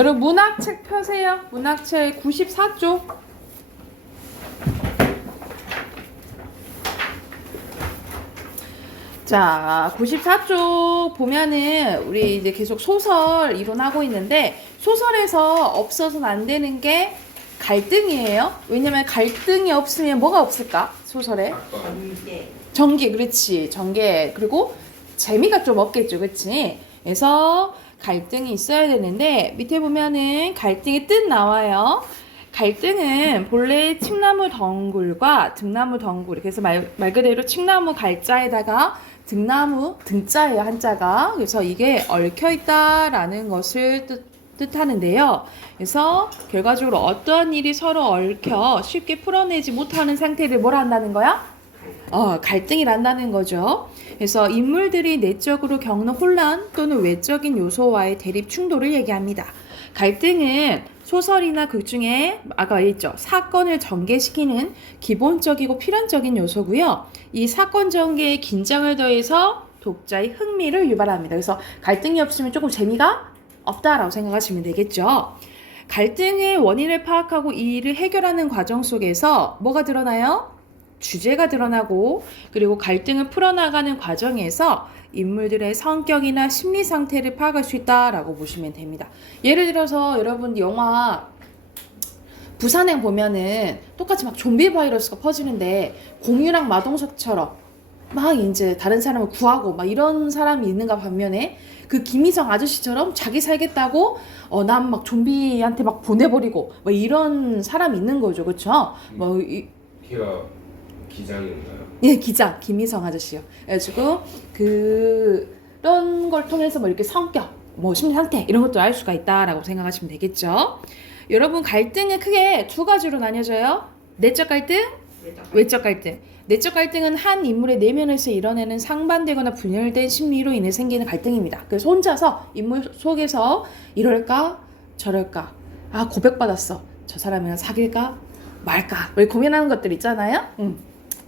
여러분 문학책 펴세요. 문학책 94쪽. 자, 94쪽 보면은 우리 이제 계속 소설 이론하고 있는데 소설에서 없어서는 안 되는 게 갈등이에요. 왜냐면 갈등이 없으면 뭐가 없을까? 소설에? 전개, 그렇지. 전개. 그리고 재미가 좀 없겠죠. 그렇지? 그래서 갈등이 있어야 되는데 밑에 보면은 갈등의 뜻 나와요. 갈등은 본래 칡나무 덩굴과 등나무 덩굴. 그래서 말 그대로 칡나무 갈자에다가 등나무 등자예요, 한자가. 그래서 이게 얽혀 있다라는 것을 뜻하는데요. 그래서 결과적으로 어떠한 일이 서로 얽혀 쉽게 풀어내지 못하는 상태를 뭐라 한다는 거야? 갈등이란다는 거죠. 그래서 인물들이 내적으로 겪는 혼란 또는 외적인 요소와의 대립 충돌을 얘기합니다. 갈등은 소설이나 극 중에 아까 있죠. 사건을 전개시키는 기본적이고 필연적인 요소고요. 이 사건 전개에 긴장을 더해서 독자의 흥미를 유발합니다. 그래서 갈등이 없으면 조금 재미가 없다라고 생각하시면 되겠죠. 갈등의 원인을 파악하고 이 일을 해결하는 과정 속에서 뭐가 드러나요? 주제가 드러나고 그리고 갈등을 풀어나가는 과정에서 인물들의 성격이나 심리 상태를 파악할 수 있다라고 보시면 됩니다. 예를 들어서 여러분 영화 부산행 보면은 똑같이 막 좀비 바이러스가 퍼지는데 공유랑 마동석처럼 막 이제 다른 사람을 구하고 막 이런 사람이 있는가 반면에 그 김희성 아저씨처럼 자기 살겠다고 난 막 좀비한테 막 보내버리고 뭐 이런 사람이 있는 거죠, 그렇죠? 걔가 기장인가요? 예, 기장 김희성 아저씨요. 그래가지고 그런 걸 통해서 뭐 이렇게 성격, 뭐 심리 상태 이런 것도 알 수가 있다라고 생각하시면 되겠죠. 여러분 갈등은 크게 두 가지로 나뉘어져요. 내적 갈등, 외적 갈등. 내적 갈등은 한 인물의 내면에서 일어나는 상반되거나 분열된 심리로 인해 생기는 갈등입니다. 그래서 혼자서 인물 속에서 이럴까 저럴까, 고백받았어, 저 사람이랑 사귈까 말까 왜 고민하는 것들 있잖아요.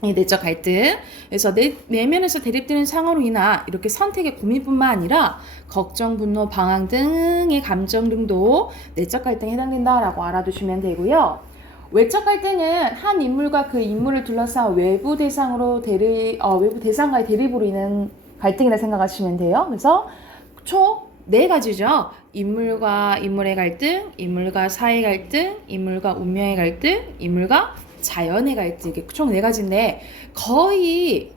이 내적 갈등. 그래서 내면에서 대립되는 상황으로 인한 이렇게 선택의 고민뿐만 아니라 걱정, 분노, 방황 등의 감정 등도 내적 갈등에 해당된다라고 알아두시면 되고요. 외적 갈등은 한 인물과 그 인물을 둘러싼 외부 외부 대상과의 대립으로 인한 갈등이라 생각하시면 돼요. 그래서 총 4가지죠. 인물과 인물의 갈등, 인물과 사회 갈등, 인물과 운명의 갈등, 인물과 자연의 갈등. 이게 총 4가지인데 거의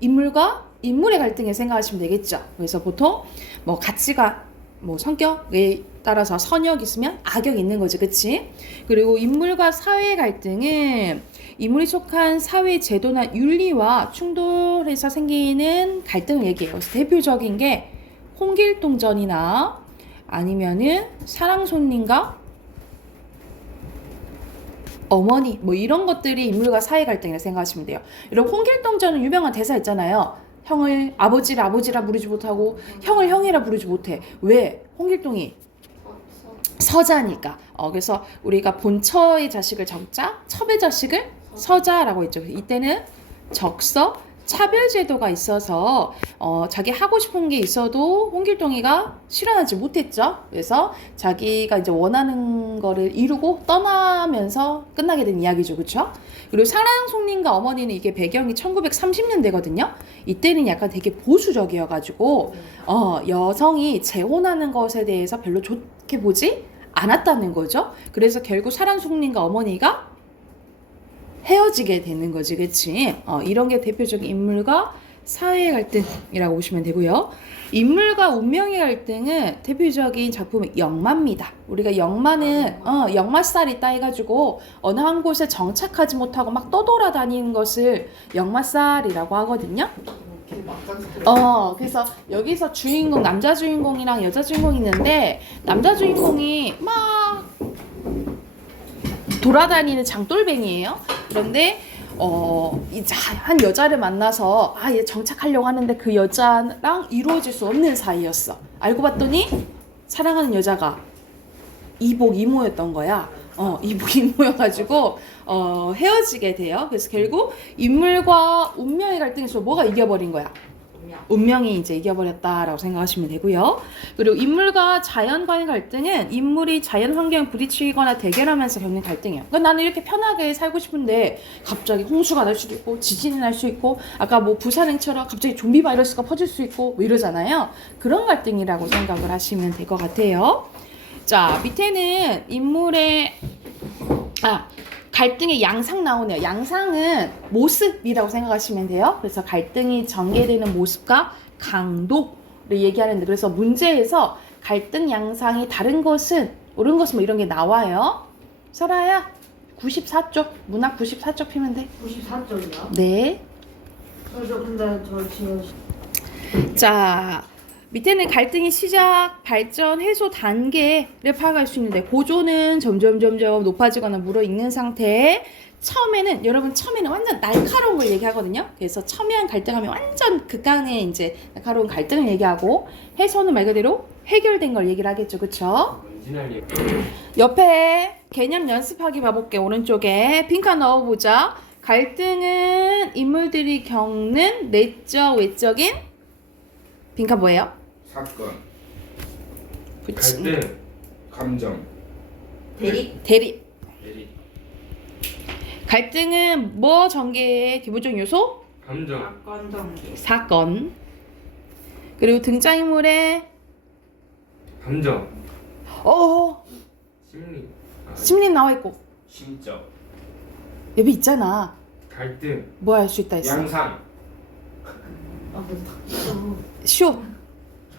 인물과 인물의 갈등에 생각하시면 되겠죠. 그래서 보통 뭐 가치가 뭐 성격에 따라서 선역 있으면 악역 있는 거지, 그치? 그리고 인물과 사회 갈등은 인물이 속한 사회 제도나 윤리와 충돌해서 생기는 갈등을 얘기해요. 그래서 대표적인 게 홍길동전이나 아니면은 사랑손님과 어머니 뭐 이런 것들이 인물과 사회 갈등이라 생각하시면 돼요. 여러분 홍길동전은 유명한 대사 있잖아요. 형을 아버지를 아버지라 부르지 못하고 형을 형이라 부르지 못해. 왜? 홍길동이 서자니까. 그래서 우리가 본처의 자식을 적자, 첩의 자식을 서자라고 했죠. 이때는 적서 차별제도가 있어서 자기 하고 싶은 게 있어도 홍길동이가 실현하지 못했죠. 그래서 자기가 이제 원하는 거를 이루고 떠나면서 끝나게 된 이야기죠, 그렇죠? 그리고 사랑송님과 어머니는 이게 배경이 1930년대거든요. 이때는 약간 되게 보수적이어가지고 여성이 재혼하는 것에 대해서 별로 좋게 보지 않았다는 거죠. 그래서 결국 사랑송님과 어머니가 헤어지게 되는 거지, 그치? 이런 게 대표적인 인물과 사회의 갈등이라고 보시면 되고요. 인물과 운명의 갈등은 대표적인 작품은 영마입니다. 우리가 영마는 역마살이 있다 해가지고 어느 한 곳에 정착하지 못하고 막 떠돌아다니는 것을 역마살이라고 하거든요. 그래서 여기서 주인공, 남자 주인공이랑 여자 주인공이 있는데 남자 주인공이 막 돌아다니는 장돌뱅이에요. 그런데 이제 한 여자를 만나서 얘 정착하려고 하는데 그 여자랑 이루어질 수 없는 사이였어. 알고 봤더니 사랑하는 여자가 이복 이모였던 거야. 이복 이모여가지고 헤어지게 돼요. 그래서 결국 인물과 운명의 갈등에서 뭐가 이겨버린 거야? 운명이 이제 이겨버렸다라고 생각하시면 되고요. 그리고 인물과 자연과의 갈등은 인물이 자연 환경에 부딪히거나 대결하면서 겪는 갈등이에요. 그러니까 나는 이렇게 편하게 살고 싶은데 갑자기 홍수가 날 수도 있고 지진이 날 수 있고 아까 뭐 부산행처럼 갑자기 좀비 바이러스가 퍼질 수 있고 뭐 이러잖아요. 그런 갈등이라고 생각을 하시면 될 것 같아요. 자, 밑에는 인물의 갈등의 양상 나오네요. 양상은 모습이라고 생각하시면 돼요. 그래서 갈등이 전개되는 모습과 강도를 얘기하는데, 그래서 문제에서 갈등 양상이 다른 것은, 옳은 것은 뭐 이런 게 나와요. 설아야, 94쪽, 문학 94쪽 피면 돼. 94쪽이요? 네. 근데 저 지금 자, 밑에는 갈등의 시작, 발전, 해소 단계를 파악할 수 있는데, 고조는 점점 높아지거나 물어익는 상태. 여러분 처음에는 완전 날카로운 걸 얘기하거든요. 그래서 첨예한 갈등하면 완전 극강의 이제 날카로운 갈등을 얘기하고, 해소는 말 그대로 해결된 걸 얘기를 하겠죠. 그쵸? 원진할리 옆에 개념 연습하기 봐볼게. 오른쪽에 빈칸 넣어보자. 갈등은 인물들이 겪는 내적, 외적인 빈칸 뭐예요? 사건, 그치. 갈등, 감정, 대립? 대립. 대립, 갈등은 뭐 전개의 기본적인 요소? 감정, 사건 전개. 사건. 그리고 등장인물의 감정, 심리, 심리 나와 있고 심적, 여기 있잖아. 갈등, 뭐 할 수 있다 했어? 양상, 쇼.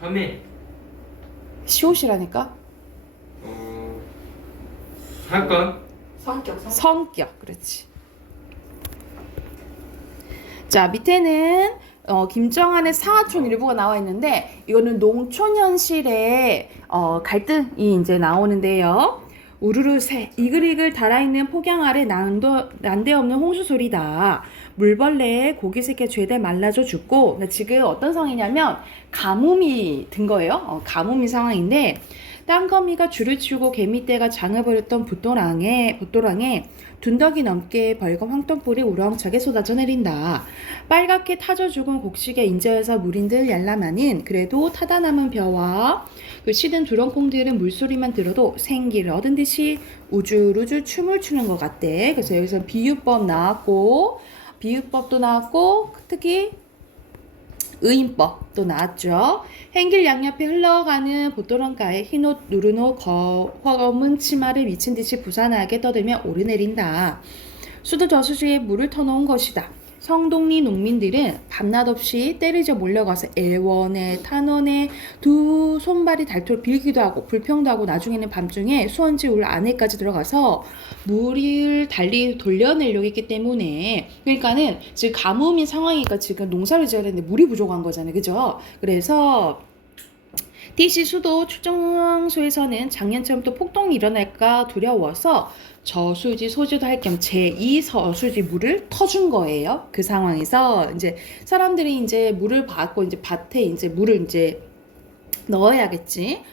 혐의, 쇼시라니까. 사건, 성격. 그렇지. 자, 밑에는 김정한의 상하촌 일부가 나와 있는데, 이거는 농촌 현실의 갈등이 이제 나오는데요. 우르르새 이글이글 달아있는 폭양 아래 난데없는 홍수 소리다. 물벌레에 고기 새끼 죄대 말라져 죽고. 지금 어떤 상황이냐면 가뭄이 든 거예요. 가뭄이 상황인데, 땅거미가 줄을 치우고 개미떼가 장을 벌였던 붓도랑에 둔덕이 넘게 벌건 황토불이 우렁차게 쏟아져 내린다. 빨갛게 타져 죽은 곡식에 인자여서 물인들 얄라마는 그래도 타다 남은 벼와 그 시든 두렁콩들은 물소리만 들어도 생기를 얻은 듯이 우줄우줄 춤을 추는 것 같대. 그래서 여기서 비유법 나왔고, 비유법도 나왔고, 특히 의인법도 나왔죠. 행길 양옆에 흘러가는 봇도렁가에 흰옷 누른 옷 검은 치마를 미친 듯이 부산하게 떠들며 오르내린다. 수도 저수지에 물을 터놓은 것이다. 성동리 농민들은 밤낮 없이 때리져 몰려가서 애원에 탄원에 두 손발이 닳도록 빌기도 하고 불평도 하고, 나중에는 밤중에 수원지 울 안에까지 들어가서 물을 달리 돌려내려고 했기 때문에, 그러니까는 지금 가뭄인 상황이니까 지금 농사를 지어야 되는데 물이 부족한 거잖아요. 그죠? 그래서 DC 수도 출정소에서는 작년처럼 또 폭동이 일어날까 두려워서 저수지 소지도 할 겸 제2저수지 물을 터준 거예요. 그 상황에서 이제 사람들이 이제 물을 받고 이제 밭에 이제 물을 이제 넣어야겠지.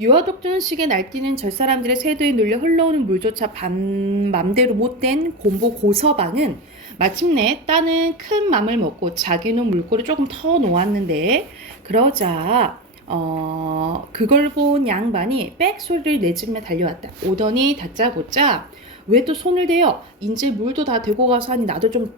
유아독존식에 날뛰는 저 사람들의 쇄도에 눌려 흘러오는 물조차 맘대로 못된 곰보 고서방은 마침내 따는 큰 맘을 먹고 자기는 물꼬를 조금 터 놓았는데, 그러자 그걸 본 양반이 빽 소리를 내지르며 달려왔다. 오더니 다짜고짜 왜 또 손을 대요? 인제 물도 다 되고 가서 하니 나도 좀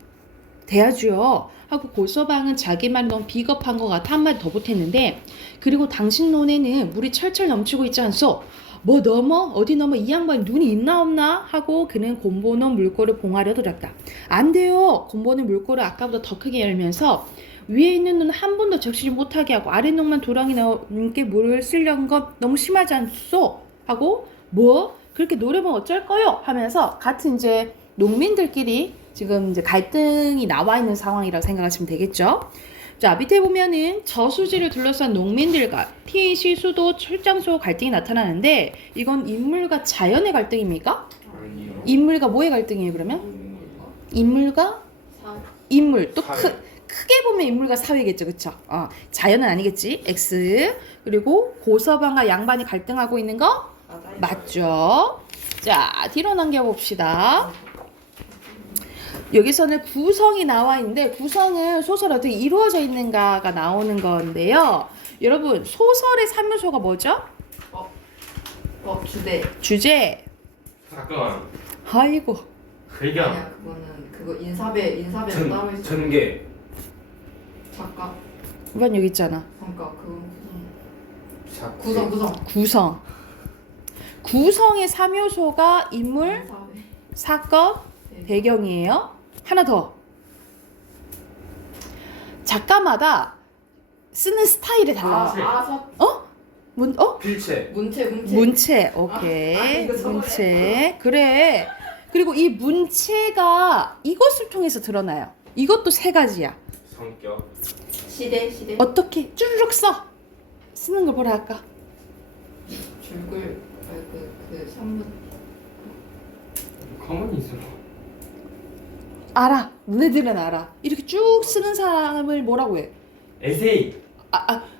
대야죠 하고 고서방은 자기 말이 너무 비겁한 것 같아 한마디 더 보탰는데, 그리고 당신 논에는 물이 철철 넘치고 있지 않소? 뭐 넘어? 어디 넘어? 이 양반이 눈이 있나 없나? 하고 그는 곰보는 물꼬를 봉하려 들었다. 안 돼요. 곰보는 물꼬를 아까보다 더 크게 열면서 위에 있는 눈 한 번도 적시지 못하게 하고 아랫놈만 도랑이 넘게 물을 쓰려는 건 너무 심하지 않소? 하고 뭐? 그렇게 노래면 어쩔 거요? 하면서 같은 이제 농민들끼리 지금 이제 갈등이 나와 있는 상황이라고 생각하시면 되겠죠. 자, 밑에 보면은 저수지를 둘러싼 농민들과 TAC 수도 출장소 갈등이 나타나는데, 이건 인물과 자연의 갈등입니까? 아니요. 인물과 뭐의 갈등이에요, 그러면? 인물과 인물. 또 크게 보면 인물과 사회겠죠, 그쵸? 자연은 아니겠지. X. 그리고 고서방과 양반이 갈등하고 있는 거 맞죠? 자, 뒤로 넘겨봅시다. 여기서는 구성이 나와 있는데 구성은 소설이 어떻게 이루어져 있는가가 나오는 건데요. 여러분 소설의 3요소가 뭐죠? 주제. 주제. 사건. 아이고. 배경. 아니야, 그거 인사배 따로 있어. 전개. 작가. 이번 여기 있잖아. 그러니까 구성. 구성. 구성의 3요소가 인물, 인사배. 사건, 배경이에요. 하나 더. 작가마다 쓰는 스타일이 달라요. 필체. 문체. 오케이. 이거 써버려. 문체. 그래. 그리고 이 문체가 이것을 통해서 드러나요. 이것도 세 가지야. 성격. 시대. 어떻게 쭈르륵 써? 쓰는 걸 뭐라 할까? 줄글 산문. 가만히 있어. 알아. 너네들은 알아. 이렇게 쭉 쓰는 사람을 뭐라고 해? 에세이.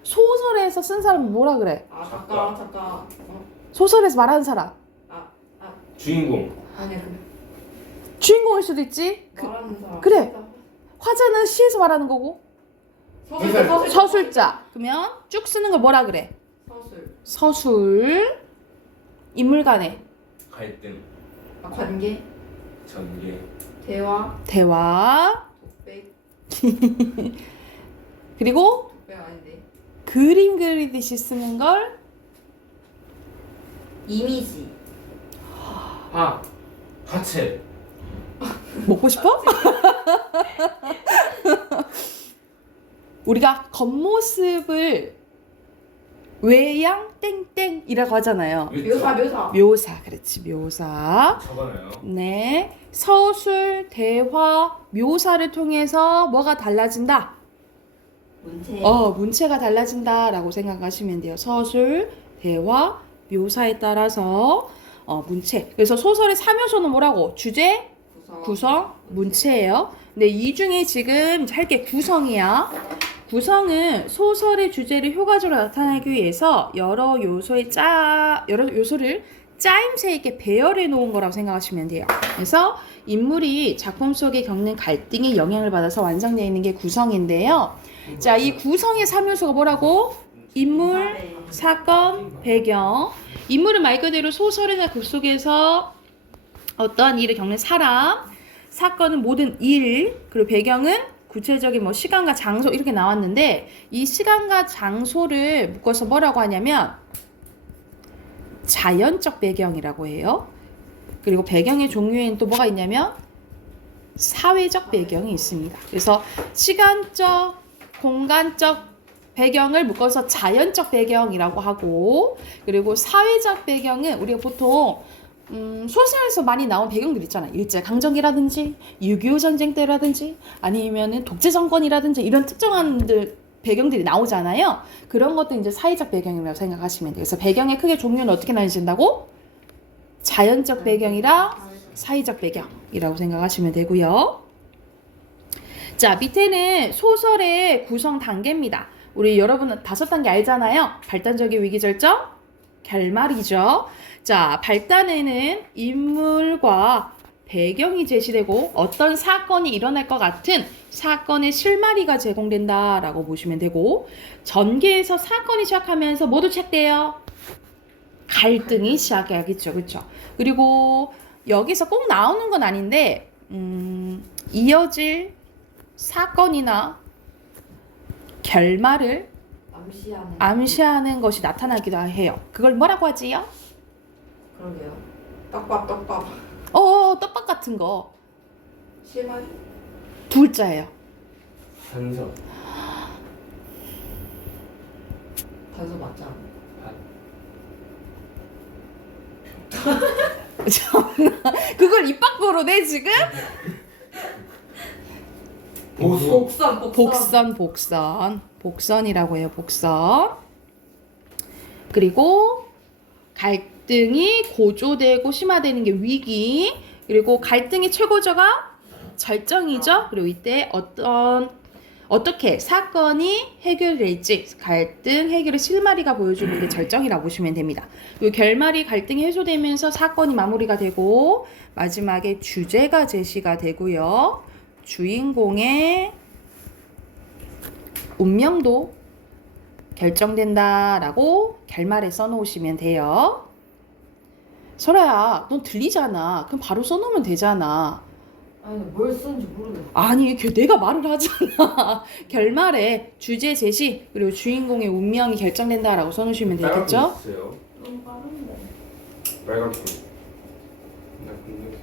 소설에서 쓴 사람은 뭐라 그래? 작가. 소설에서 말하는 사람. 주인공. 아니야, 주인공일 수도 있지. 말하는 사람. 그래. 화자는 시에서 말하는 거고. 서술자. 그러면 쭉 쓰는 걸 뭐라 그래? 서술. 인물 간의 갈등. 관계. 전개. 대화. 독백. 그리고 독백 아닌데. 그림 그리듯이 쓰는 걸 이미지. 화체. 먹고 싶어? 우리가 겉모습을 외양 땡땡이라고 하잖아요. 묘사. 그렇지. 묘사. 적어놔요. 네. 서술, 대화, 묘사를 통해서 뭐가 달라진다? 문체. 문체가 달라진다라고 생각하시면 돼요. 서술, 대화, 묘사에 따라서 문체. 그래서 소설의 3요소는 뭐라고? 주제, 구성, 문체예요. 근데 이 중에 지금 할 게 구성이야. 구성은 소설의 주제를 효과적으로 나타내기 위해서 여러 요소를 짜임새 있게 배열해 놓은 거라고 생각하시면 돼요. 그래서 인물이 작품 속에 겪는 갈등에 영향을 받아서 완성되어 있는 게 구성인데요. 자, 이 구성의 3요소가 뭐라고? 인물, 사건, 배경. 인물은 말 그대로 소설이나 극 속에서 어떠한 일을 겪는 사람, 사건은 모든 일, 그리고 배경은 구체적인 뭐 시간과 장소 이렇게 나왔는데 이 시간과 장소를 묶어서 뭐라고 하냐면 자연적 배경이라고 해요. 그리고 배경의 종류에는 또 뭐가 있냐면 사회적 배경이 있습니다. 그래서 시간적, 공간적 배경을 묶어서 자연적 배경이라고 하고, 그리고 사회적 배경은 우리가 보통 소설에서 많이 나온 배경들 있잖아요. 일제강점기라든지 6.25 전쟁 때라든지 아니면은 독재정권이라든지 이런 특정한 배경들이 나오잖아요. 그런 것도 이제 사회적 배경이라고 생각하시면 돼요. 그래서 배경의 크게 종류는 어떻게 나뉘어진다고? 자연적 배경이랑 사회적 배경이라고 생각하시면 되고요. 자, 밑에는 소설의 구성 단계입니다. 우리 여러분은 5단계 알잖아요. 발단적인 위기절정, 결말이죠. 자, 발단에는 인물과 배경이 제시되고 어떤 사건이 일어날 것 같은 사건의 실마리가 제공된다라고 보시면 되고, 전개에서 사건이 시작하면서 뭐도 시작돼요? 갈등이 시작해야겠죠. 그렇죠? 그리고 여기서 꼭 나오는 건 아닌데 이어질 사건이나 결말을 암시하는 것이 나타나기도 해요. 그걸 뭐라고 하지요? 그러게요. 떡밥. 떡밥 같은 거. 실마리? 두 글자예요. 단서. 단서 맞잖아. 그걸 입 밖으로 내 지금? 보수. 복선이라고 해요. 복선. 그리고 갈등이 고조되고 심화되는 게 위기. 그리고 갈등의 최고조가 절정이죠. 그리고 이때 어떻게 사건이 해결될지 갈등 해결의 실마리가 보여주는 게 절정이라고 보시면 됩니다. 이 결말이 갈등이 해소되면서 사건이 마무리가 되고 마지막에 주제가 제시가 되고요. 주인공의 운명도 결정된다라고 결말에 써놓으시면 돼요. 설아야, 넌 들리잖아. 그럼 바로 써놓으면 되잖아. 아니 뭘 쓰는지 모르겠어. 아니, 내가 말을 하잖아. 결말에 주제 제시 그리고 주인공의 운명이 결정된다라고 써놓으시면 빨간 되겠죠? 펜 있어요. 너무 빠른데. 빨간 펜. 나 근데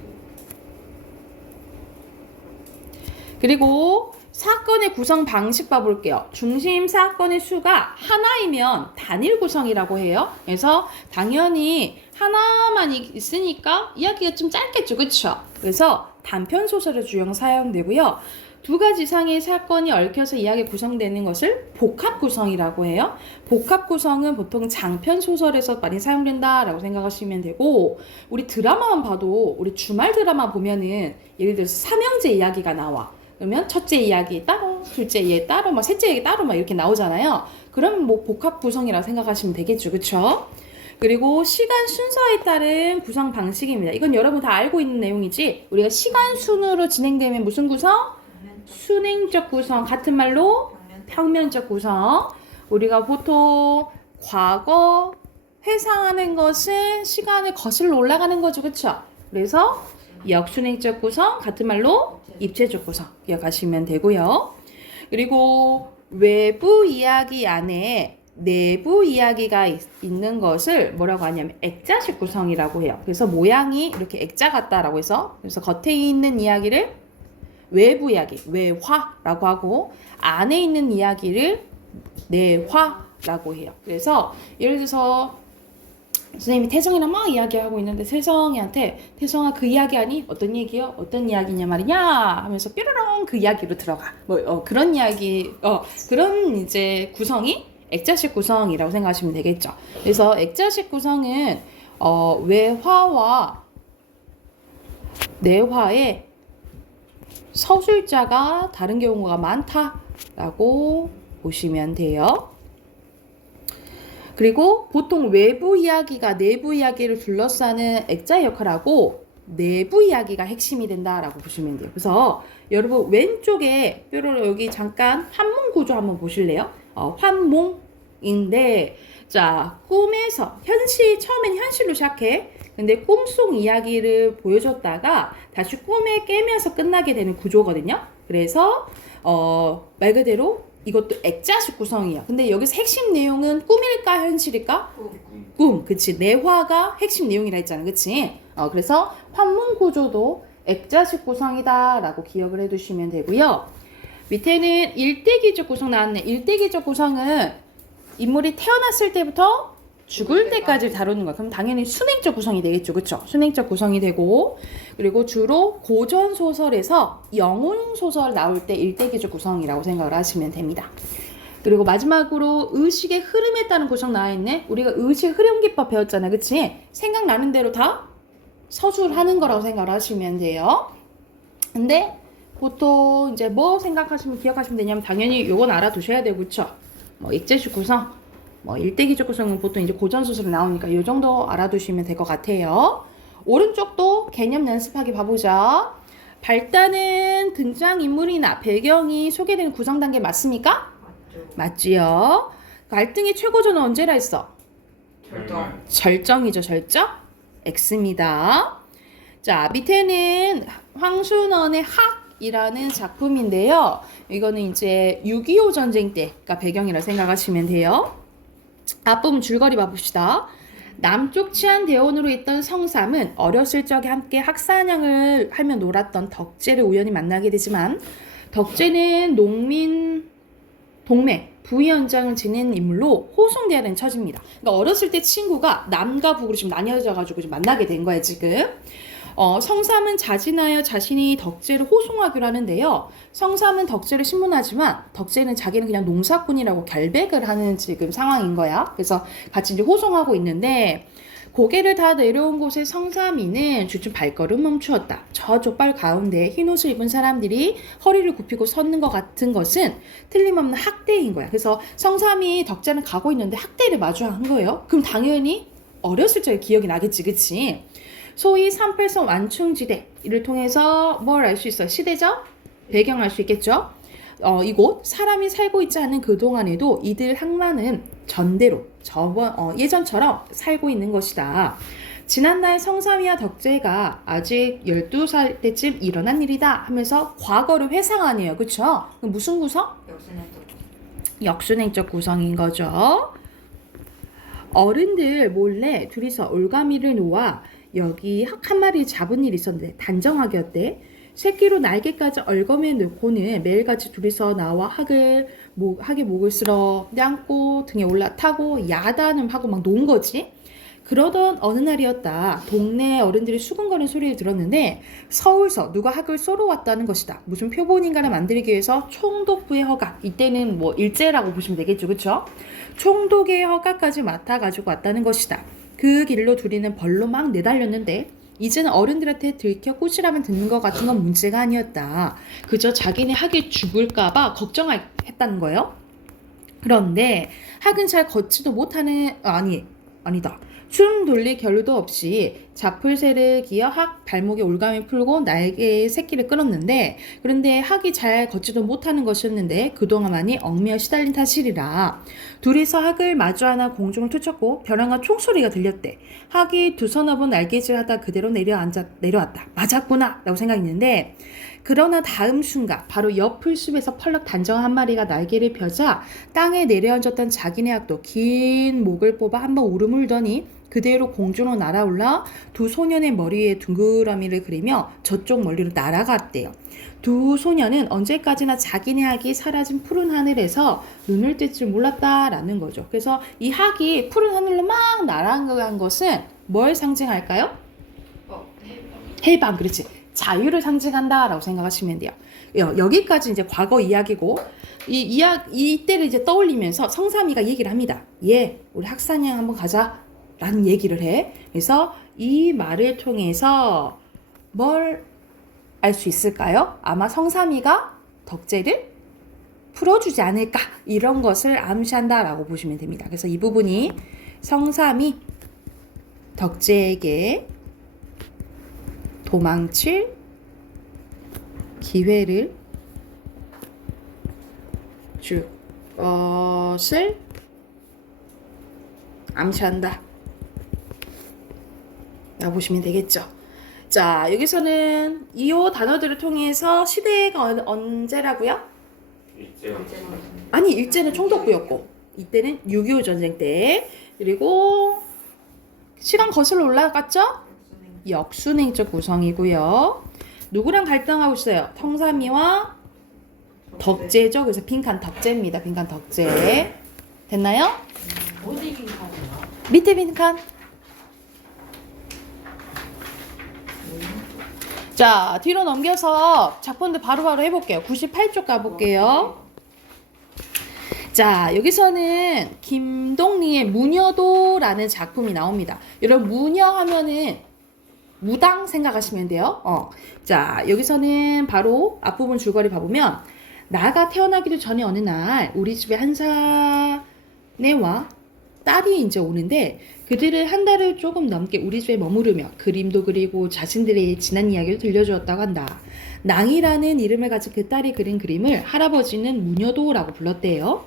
그리고 사건의 구성 방식 봐볼게요. 중심 사건의 수가 하나이면 단일 구성이라고 해요. 그래서 당연히 하나만 있으니까 이야기가 좀 짧겠죠. 그쵸? 그래서 단편 소설의 주형 사용되고요. 두 가지 이상의 사건이 얽혀서 이야기 구성되는 것을 복합 구성이라고 해요. 복합 구성은 보통 장편 소설에서 많이 사용된다라고 생각하시면 되고, 우리 드라마만 봐도 우리 주말 드라마 보면은 예를 들어서 삼형제 이야기가 나와. 그러면 첫째 이야기 따로, 둘째 이야기 따로, 막 셋째 이야기 따로 막 이렇게 나오잖아요. 그럼 뭐 복합 구성이라고 생각하시면 되겠죠. 그쵸? 그리고 시간 순서에 따른 구성 방식입니다. 이건 여러분 다 알고 있는 내용이지. 우리가 시간 순으로 진행되면 무슨 구성? 순행적 구성. 같은 말로 평면적 구성. 우리가 보통 과거 회상하는 것은 시간을 거슬러 올라가는 거죠. 그쵸? 그래서 역순행적 구성, 같은 말로 입체적 구성 기억하시면 되고요. 그리고 외부 이야기 안에 내부 이야기가 있는 것을 뭐라고 하냐면 액자식 구성이라고 해요. 그래서 모양이 이렇게 액자 같다라고 해서 그래서 겉에 있는 이야기를 외부 이야기, 외화라고 하고 안에 있는 이야기를 내화라고 해요. 그래서 예를 들어서 선생님이 태성이랑 막 이야기하고 있는데 태성이한테 태성아 그 이야기 아니? 어떤 얘기요? 어떤 이야기냐 말이냐? 하면서 뾰로롱 그 이야기로 들어가. 그런 이야기, 그런 이제 구성이 액자식 구성이라고 생각하시면 되겠죠. 그래서 액자식 구성은 외화와 내화의 서술자가 다른 경우가 많다라고 보시면 돼요. 그리고 보통 외부 이야기가 내부 이야기를 둘러싸는 액자의 역할을 하고 내부 이야기가 핵심이 된다라고 보시면 돼요. 그래서 여러분 왼쪽에 뾰로로 여기 잠깐 환몽 구조 한번 보실래요? 환몽인데 자 꿈에서 처음엔 현실로 시작해. 근데 꿈속 이야기를 보여줬다가 다시 꿈에 깨면서 끝나게 되는 구조거든요. 그래서 말 그대로 이것도 액자식 구성이야. 근데 여기서 핵심 내용은 꿈일까 현실일까? 꿈. 그치. 내화가 핵심 내용이라 했잖아. 그치? 그래서 환문 구조도 액자식 구성이다라고 기억을 해두시면 되고요. 밑에는 일대기적 구성 나왔네. 일대기적 구성은 인물이 태어났을 때부터 죽을 때까지 다루는 거야. 그럼 당연히 순행적 구성이 되겠죠. 그쵸? 순행적 구성이 되고 그리고 주로 고전 소설에서 영혼 소설 나올 때 일대기적 구성이라고 생각을 하시면 됩니다. 그리고 마지막으로 의식의 흐름에 따른 구성 나와 있네. 우리가 의식 흐름 기법 배웠잖아. 그치? 생각나는 대로 다 서술하는 거라고 생각을 하시면 돼요. 근데 보통 이제 뭐 생각하시면 기억하시면 되냐면 당연히 요건 알아두셔야 되고 그쵸? 뭐 액자식 구성 일대기적 구성은 보통 이제 고전 소설이 나오니까 이 정도 알아두시면 될 것 같아요. 오른쪽도 개념 연습하기 봐보자. 발단은 등장인물이나 배경이 소개되는 구성 단계 맞습니까? 맞지요. 갈등의 최고조는 언제라 했어? 절정이죠. 절정? X입니다. 자, 밑에는 황순원의 학이라는 작품인데요. 이거는 이제 6.25 전쟁 때가 배경이라 생각하시면 돼요. 앞부분 줄거리 봐봅시다. 남쪽 치안대원으로 있던 성삼은 어렸을 적에 함께 학사냥을 하며 놀았던 덕재를 우연히 만나게 되지만 덕재는 농민 동맹 부위원장을 지낸 인물로 호송되는 처지입니다. 그러니까 어렸을 때 친구가 남과 북으로 지금 나뉘어져가지고 지금 만나게 된 거예요 지금. 성삼은 자진하여 자신이 덕재를 호송하기로 하는데요. 성삼은 덕재를 신문하지만 덕재는 자기는 그냥 농사꾼이라고 결백을 하는 지금 상황인 거야. 그래서 같이 이제 호송하고 있는데 고개를 다 내려온 곳의 성삼이는 주춤 발걸음 멈추었다. 저쪽 발 가운데 흰옷을 입은 사람들이 허리를 굽히고 섰는 것 같은 것은 틀림없는 학대인 거야. 그래서 성삼이 덕자는 가고 있는데 학대를 마주한 거예요. 그럼 당연히 어렸을 적에 기억이 나겠지, 그치? 소위 38선 완충지대를 통해서 뭘 알 수 있어요? 시대적 배경 알 수 있겠죠? 이곳 사람이 살고 있지 않은 그동안에도 이들 항만은 전대로 예전처럼 살고 있는 것이다. 지난날 성삼이와 덕재가 아직 12살 때쯤 일어난 일이다 하면서 과거를 회상하네요. 그쵸? 무슨 구성? 역순행적 구성인 거죠. 어른들 몰래 둘이서 올가미를 놓아 여기 학 한 마리 잡은 일이 있었는데 단정하게 어때? 새끼로 날개까지 얽어매 놓고는 매일같이 둘이서 나와 학에 목을 쓸어 안고 등에 올라타고 야단을 하고 막 논 거지. 그러던 어느 날이었다. 동네 어른들이 수근거리는 소리를 들었는데 서울서 누가 학을 쏘러 왔다는 것이다. 무슨 표본인가를 만들기 위해서 총독부의 허가, 이때는 뭐 일제라고 보시면 되겠죠, 그렇죠? 총독의 허가까지 맡아가지고 왔다는 것이다. 그 길로 둘이는 벌로 막 내달렸는데 이제는 어른들한테 들켜 꾸지람을 듣는 것 같은 건 문제가 아니었다. 그저 자기네 학이 죽을까봐 걱정했다는 거예요. 그런데 학은 잘 걷지도 못하는 아니다. 춤 돌릴 겨를도 없이 자풀새를 기어 학 발목에 올가미 풀고 날개에 새끼를 끌었는데 그런데 학이 잘 걷지도 못하는 것이었는데 그동안 많이 얽매여 시달린 탓이리라. 둘이서 학을 마주하나 공중을 투쳤고 벼랑과 총소리가 들렸대. 학이 두 서너 번 날개질하다 그대로 내려왔다. 맞았구나 라고 생각했는데 그러나 다음 순간 바로 옆 풀숲에서 펄럭 단정 한 마리가 날개를 펴자 땅에 내려앉았던 자기네 학도 긴 목을 뽑아 한번 울음울더니 그대로 공중으로 날아올라 두 소년의 머리 위에 둥그러미를 그리며 저쪽 멀리로 날아갔대요. 두 소년은 언제까지나 자기네 학이 사라진 푸른 하늘에서 눈을 뗄 줄 몰랐다라는 거죠. 그래서 이 학이 푸른 하늘로 막 날아간 것은 뭘 상징할까요? 해방, 그렇지. 자유를 상징한다라고 생각하시면 돼요. 여기까지 이제 과거 이야기고 이때를 이제 떠올리면서 성삼이가 얘기를 합니다. 우리 학사냥 한번 가자 라는 얘기를 해. 그래서 이 말을 통해서 뭘 알 수 있을까요? 아마 성삼이가 덕재를 풀어주지 않을까 이런 것을 암시한다라고 보시면 됩니다. 그래서 이 부분이 성삼이 덕재에게 도망칠 기회를 줄 것을 암시한다 라고 보시면 되겠죠. 자, 여기서는 이 단어들을 통해서 시대가 언제라고요? 아니, 일제는 총독부였고 이때는 6.25 전쟁 때. 그리고 시간 거슬러 올라갔죠? 역순행적 구성이고요. 누구랑 갈등하고 있어요? 성삼이와 덕재죠. 그래서 빈칸 덕재입니다. 빈칸 덕재. 됐나요? 어디 빈칸이야? 밑에 빈칸. 자, 뒤로 넘겨서 작품들 바로바로 해볼게요. 98쪽 가볼게요. 자, 여기서는 김동리의 무녀도라는 작품이 나옵니다. 여러분, 무녀 하면은 무당 생각하시면 돼요. 자, 여기서는 바로 앞부분 줄거리 봐보면 나가 태어나기도 전에 어느 날 우리 집에 한 사내와 딸이 이제 오는데 그들을 한 달을 조금 넘게 우리 집에 머무르며 그림도 그리고 자신들의 지난 이야기를 들려주었다고 한다. 낭이라는 이름을 가진 그 딸이 그린 그림을 할아버지는 무녀도라고 불렀대요.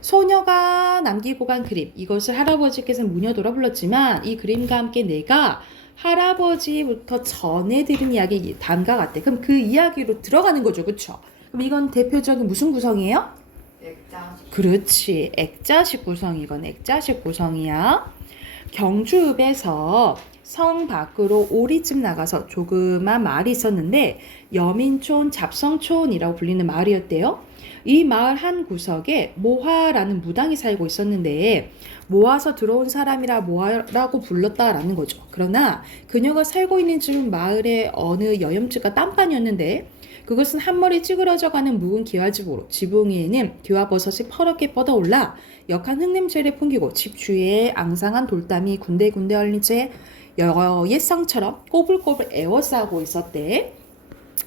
소녀가 남기고 간 그림, 이것을 할아버지께서는 무녀도라 불렀지만 이 그림과 함께 내가 할아버지부터 전해 들은 이야기 다음과 같대. 그럼 그 이야기로 들어가는 거죠, 그쵸? 그럼 이건 대표적인 무슨 구성이에요? 액자식. 그렇지, 액자식 구성이건 액자식 구성이야. 경주읍에서 성 밖으로 오리집 나가서 조그만 마을이 있었는데 여민촌, 잡성촌이라고 불리는 마을이었대요. 이 마을 한 구석에 모화라는 무당이 살고 있었는데 모아서 들어온 사람이라 모아라고 불렀다라는 거죠. 그러나 그녀가 살고 있는 집은 마을의 어느 여염집과 딴판이었는데 그것은 한 머리 찌그러져가는 묵은 기와집으로 지붕 위에는 기와버섯이 퍼렇게 뻗어올라 역한 흙냄새를 풍기고 집 주위에 앙상한 돌담이 군데군데 얼린 채 옛성처럼 꼬불꼬불 에워싸고 있었대.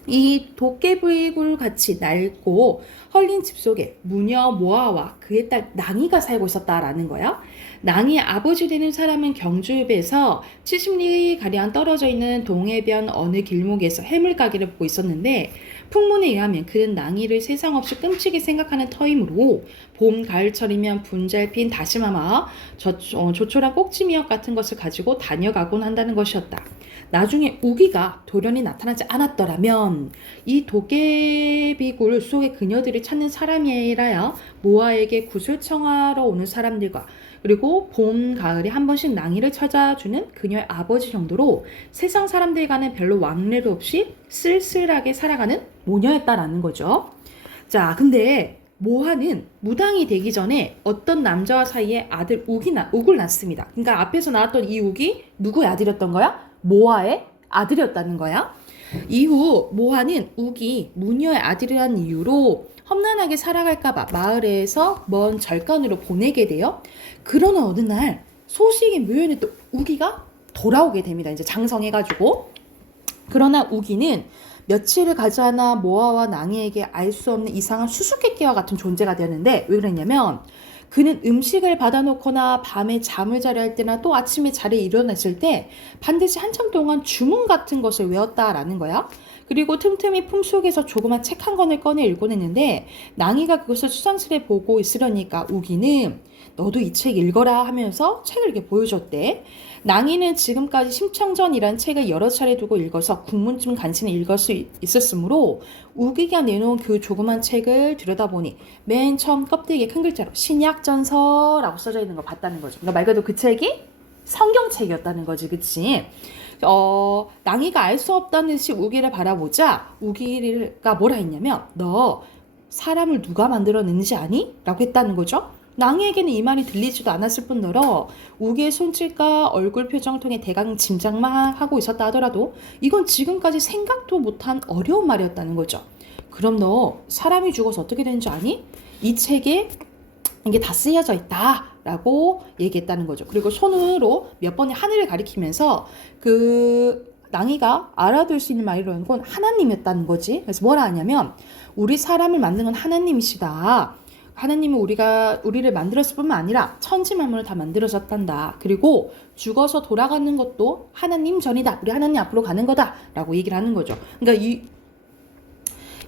이 도깨비굴 같이 낡고 헐린 집 속에 무녀 모아와 그의 딸 낭이가 살고 있었다라는 거야. 낭이 아버지 되는 사람은 경주읍에서 70리 가량 떨어져 있는 동해변 어느 길목에서 해물가게를 보고 있었는데 풍문에 의하면 그는 낭이를 세상 없이 끔찍이 생각하는 터이므로 봄 가을철이면 분잘 핀 다시마마 조촐한 꼭지미역 같은 것을 가지고 다녀가곤 한다는 것이었다. 나중에 우기가 돌연히 나타나지 않았더라면 이 도깨비굴 속의 그녀들이 찾는 사람이라야 모아에게 굿을 청하러 오는 사람들과 그리고 봄, 가을에 한 번씩 낭이를 찾아주는 그녀의 아버지 정도로 세상 사람들과는 별로 왕래도 없이 쓸쓸하게 살아가는 모녀였다라는 거죠. 자, 근데 모하는 무당이 되기 전에 어떤 남자와 사이에 아들 욱을 낳습니다. 그러니까 앞에서 나왔던 이 욱이 누구의 아들이었던 거야? 모하의 아들이었다는 거야. 이후 모하는 욱이 무녀의 아들이라는 이유로 험난하게 살아갈까봐 마을에서 먼 절간으로 보내게 돼요. 그러나 어느 날 소식이 묘연했던 우기가 돌아오게 됩니다. 이제 장성해가지고. 그러나 우기는 며칠을 가지 않아 모아와 낭이에게 알 수 없는 이상한 수수께끼와 같은 존재가 되었는데 왜 그랬냐면 그는 음식을 받아놓거나 밤에 잠을 자려 할 때나 또 아침에 자리에 일어났을 때 반드시 한참 동안 주문 같은 것을 외웠다라는 거야. 그리고 틈틈이 품속에서 조그만 책 한 권을 꺼내 읽곤 했는데 낭이가 그것을 수상스레 보고 있으려니까 우기는 너도 이 책 읽어라 하면서 책을 이렇게 보여줬대. 낭이는 지금까지 심청전이라는 책을 여러 차례 두고 읽어서 국문쯤 간신히 읽을 수 있었으므로 우기가 내놓은 그 조그만 책을 들여다보니 맨 처음 껍데기에 큰 글자로 신약전서라고 써져 있는 걸 봤다는 거죠. 그러니까 말 그대로 그 책이 성경책이었다는 거지, 그치? 낭이가 알 수 없다는 듯이 우기를 바라보자 우기가 뭐라 했냐면 너 사람을 누가 만들어냈는지 아니? 라고 했다는 거죠. 낭이에게는 이 말이 들리지도 않았을 뿐더러 우기의 손짓과 얼굴 표정을 통해 대강 짐작만 하고 있었다 하더라도 이건 지금까지 생각도 못한 어려운 말이었다는 거죠. 그럼 너 사람이 죽어서 어떻게 되는지 아니? 이 책에 이게 다 쓰여져 있다 라고 얘기했다는 거죠. 그리고 손으로 몇 번의 하늘을 가리키면서 그 낭이가 알아둘 수 있는 말이라는 건 하나님이었다는 거지. 그래서 뭐라 하냐면 우리 사람을 만든 건 하나님이시다. 하나님은 우리를 만들었을 뿐만 아니라 천지 만물을 다 만들어졌단다. 그리고 죽어서 돌아가는 것도 하나님 전이다. 우리 하나님 앞으로 가는 거다. 라고 얘기를 하는 거죠. 그러니까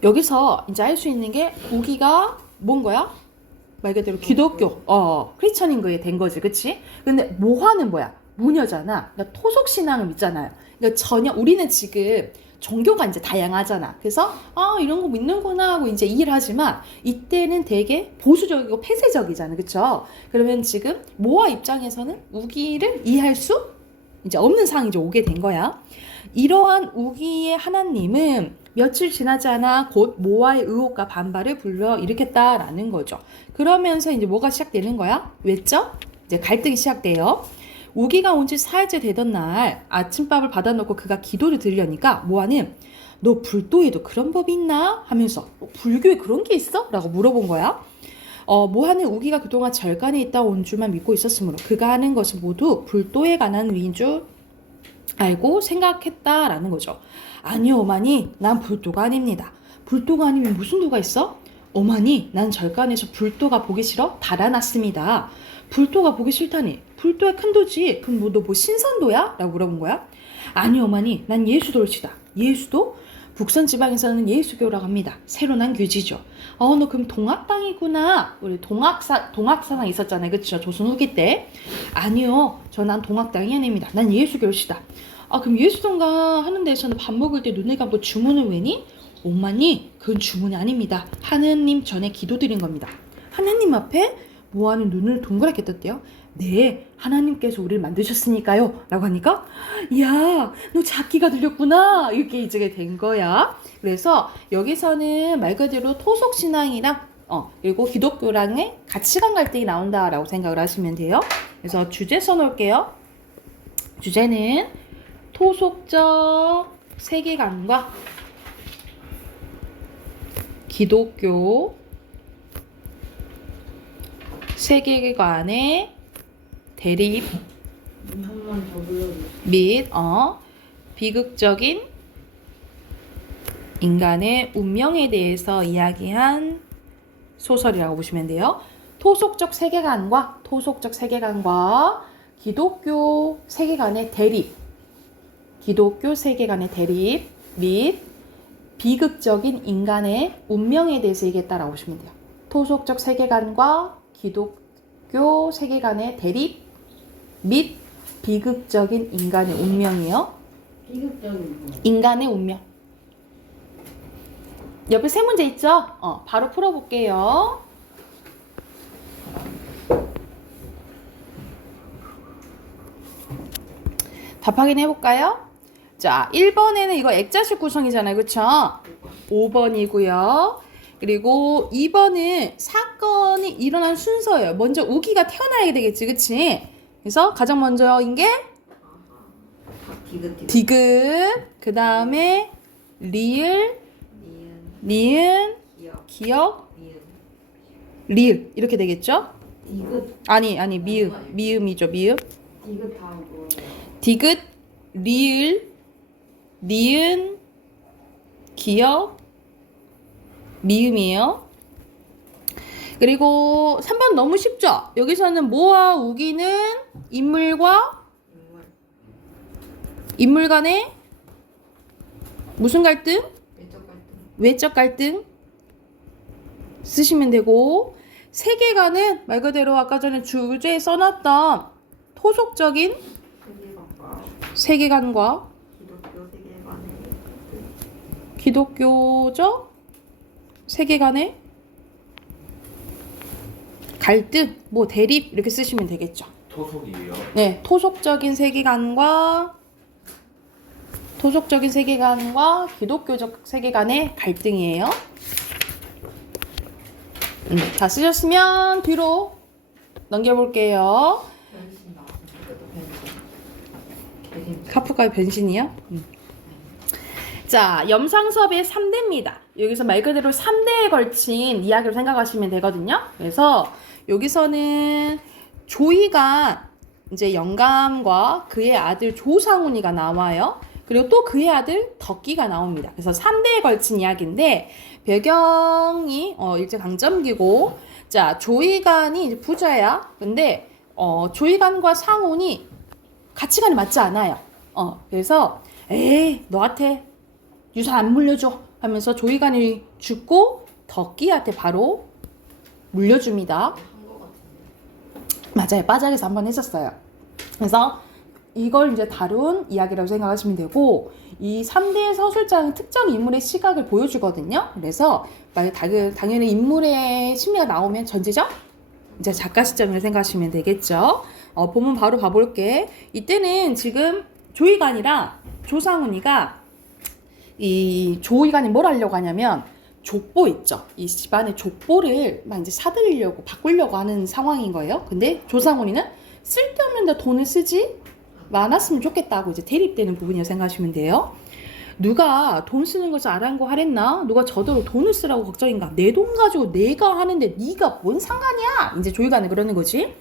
여기서 이제 알 수 있는 게 우기가 뭔 거야? 말 그대로 기독교, 크리스천인 거에 된 거지, 그치? 근데 모화는 뭐야? 무녀잖아. 그러니까 토속신앙을 믿잖아요. 그러니까 전혀, 우리는 지금 종교가 이제 다양하잖아. 그래서, 이런 거 믿는구나 하고 이제 이해를 하지만, 이때는 되게 보수적이고 폐쇄적이잖아. 그쵸? 그러면 지금 모화 입장에서는 우기를 이해할 수 이제 없는 상황이 이제 오게 된 거야. 이러한 우기의 하나님은 며칠 지나지 않아 곧 모아의 의혹과 반발을 불러일으켰다라는 거죠. 그러면서 이제 뭐가 시작되는 거야? 왜죠? 이제 갈등이 시작돼요. 우기가 온 지 사흘째 되던 날 아침밥을 받아놓고 그가 기도를 드리려니까 모아는 너 불도에도 그런 법이 있나? 하면서 불교에 그런 게 있어? 라고 물어본 거야. 모하는 우기가 그동안 절간에 있다 온 줄만 믿고 있었으므로 그가 하는 것이 모두 불도에 관한 위인 줄 알고 생각했다라는 거죠. 아니요, 어머니, 난 불도가 아닙니다. 불도가 아니면 무슨 도가 있어? 어머니, 난 절간에서 불도가 보기 싫어 달아났습니다. 불도가 보기 싫다니? 불도야 큰 도지. 그럼 너 신선도야? 라고 물어본 거야. 아니요, 어머니, 난 예수도시다. 예수도? 북선 지방에서는 예수교라고 합니다. 새로 난 교지죠. 너 그럼 동학당이구나. 우리 동학사상 있었잖아요. 그쵸? 조선 후기 때. 아니요, 난 동학당이 아닙니다. 난 예수교시다. 그럼 예수동가 하는 데서는 밥 먹을 때 눈을 감고 주문을 외니? 엄마니, 그건 주문이 아닙니다. 하느님 전에 기도드린 겁니다. 하나님 앞에 모아는 눈을 동그랗게 떴대요. 네, 하나님께서 우리를 만드셨으니까요. 라고 하니까 야, 너 작기가 들렸구나. 이렇게 이제 된 거야. 그래서 여기서는 말 그대로 토속신앙이랑 그리고 기독교랑의 가치관 갈등이 나온다라고 생각을 하시면 돼요. 그래서 주제 써놓을게요. 주제는 토속적 세계관과 기독교 세계관의 대립 한 번 더 불러주세요. 및 비극적인 인간의 운명에 대해서 이야기한 소설이라고 보시면 돼요. 토속적 세계관과 기독교 세계관의 대립, 기독교 세계관의 대립 및 비극적인 인간의 운명에 대해서 얘기했다라고 보시면 돼요. 토속적 세계관과 기독교 세계관의 대립 및 비극적인 인간의 운명이요. 비극적인 거. 인간의 운명. 옆에 세 문제 있죠? 바로 풀어볼게요. 답 확인해볼까요? 자, 1번에는 이거 액자식 구성이잖아요. 그쵸? 5번이고요. 그리고 2번은 사건이 일어난 순서예요. 먼저 우기가 태어나야 되겠지. 그치? 그래서 가장 먼저인 게 디귿, 그 다음에 리을, 니은, 기억, 리을 이렇게 되겠죠? 아니 미음이죠. 미음. 디귿 다음 뭐예요? 디귿, 리을, 니은, 기억, 미음이에요. 그리고 3번 너무 쉽죠? 여기서는 모와 우기는 인물 간의 무슨 갈등? 외적 갈등 쓰시면 되고, 세계관은 말 그대로 아까 전에 주제에 써놨던 토속적인 세계관과 기독교적 세계관의 갈등, 뭐 대립 이렇게 쓰시면 되겠죠. 토속이에요. 네, 토속적인 세계관과 기독교적 세계관의 갈등이에요. 다 쓰셨으면 뒤로 넘겨볼게요. 변신 나왔으니까 또 변신. 카프카의 변신이요? 자, 염상섭의 3대입니다. 여기서 말 그대로 3대에 걸친 이야기로 생각하시면 되거든요. 그래서 여기서는 조이가 이제 영감과 그의 아들 조상훈이가 나와요. 그리고 또 그의 아들 덕기가 나옵니다. 그래서 3대에 걸친 이야기인데 배경이 일제강점기고, 자, 조이간이 이제 부자야. 근데 조이간과 상훈이 가치관이 맞지 않아요. 그래서 에이 너한테 유산 안 물려줘 하면서 조이간이 죽고 덕기한테 바로 물려줍니다. 맞아요. 빠작에서 한번 했었어요. 그래서 이걸 이제 다룬 이야기라고 생각하시면 되고, 이 3대 서술장은 특정 인물의 시각을 보여주거든요. 그래서 당연히 인물의 심리가 나오면 전제적 이제 작가 시점을 생각하시면 되겠죠. 보면 바로 가볼게. 이때는 지금 조이간이랑 조상훈이가 이 조이간이 뭘 하려고 하냐면 족보 있죠. 이 집안의 족보를 막 이제 사들이려고 바꾸려고 하는 상황인 거예요. 근데 조상훈이는 쓸데없는 데 돈을 쓰지 많았으면 좋겠다고 이제 대립되는 부분이라고 생각하시면 돼요. 누가 돈 쓰는 것을 아랑곳하랬나? 누가 저더러 돈을 쓰라고 걱정인가? 내 돈 가지고 내가 하는데 네가 뭔 상관이야? 이제 조이간은 그러는 거지.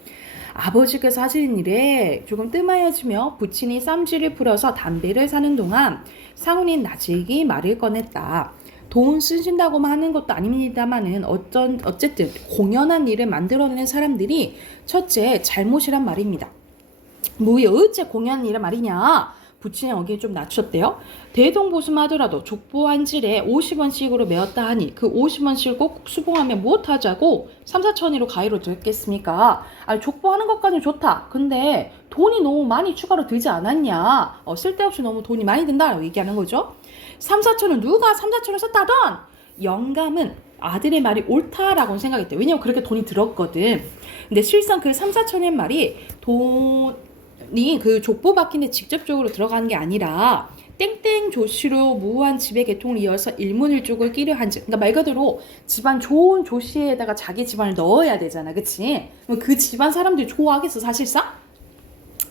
아버지께서 하시는 일에 조금 뜸하여지며 부친이 쌈지를 풀어서 담배를 사는 동안 상훈이는 나직이 말을 꺼냈다. 돈 쓰신다고만 하는 것도 아닙니다만은 어쨌든 공연한 일을 만들어내는 사람들이 첫째 잘못이란 말입니다. 뭐에 어째 공연한 일을 말이냐? 부친의 어기에 좀 낮췄대요. 대동보수하더라도 족보 한 질에 50원씩으로 메었다 하니 그 50원씩을 꼭 수봉하면 무엇하자고 3, 4천이로 가위로 됐겠습니까? 아니, 족보하는 것까지는 좋다. 근데 돈이 너무 많이 추가로 들지 않았냐? 쓸데없이 너무 돈이 많이 든다라고 얘기하는 거죠. 3, 4천은 누가 3, 4천을 썼다던 영감은 아들의 말이 옳다라고 생각했대. 왜냐면 그렇게 돈이 들었거든. 근데 실상 그 3, 4천의 말이 돈이 그 족보 바뀌는데 직접적으로 들어가는 게 아니라 땡땡 조씨로 무한 지배 계통을 이어서 일문일족을 끼려 한즉, 그러니까 말 그대로 집안 좋은 조씨에다가 자기 집안을 넣어야 되잖아, 그치? 그 집안 사람들이 좋아하겠어 사실상?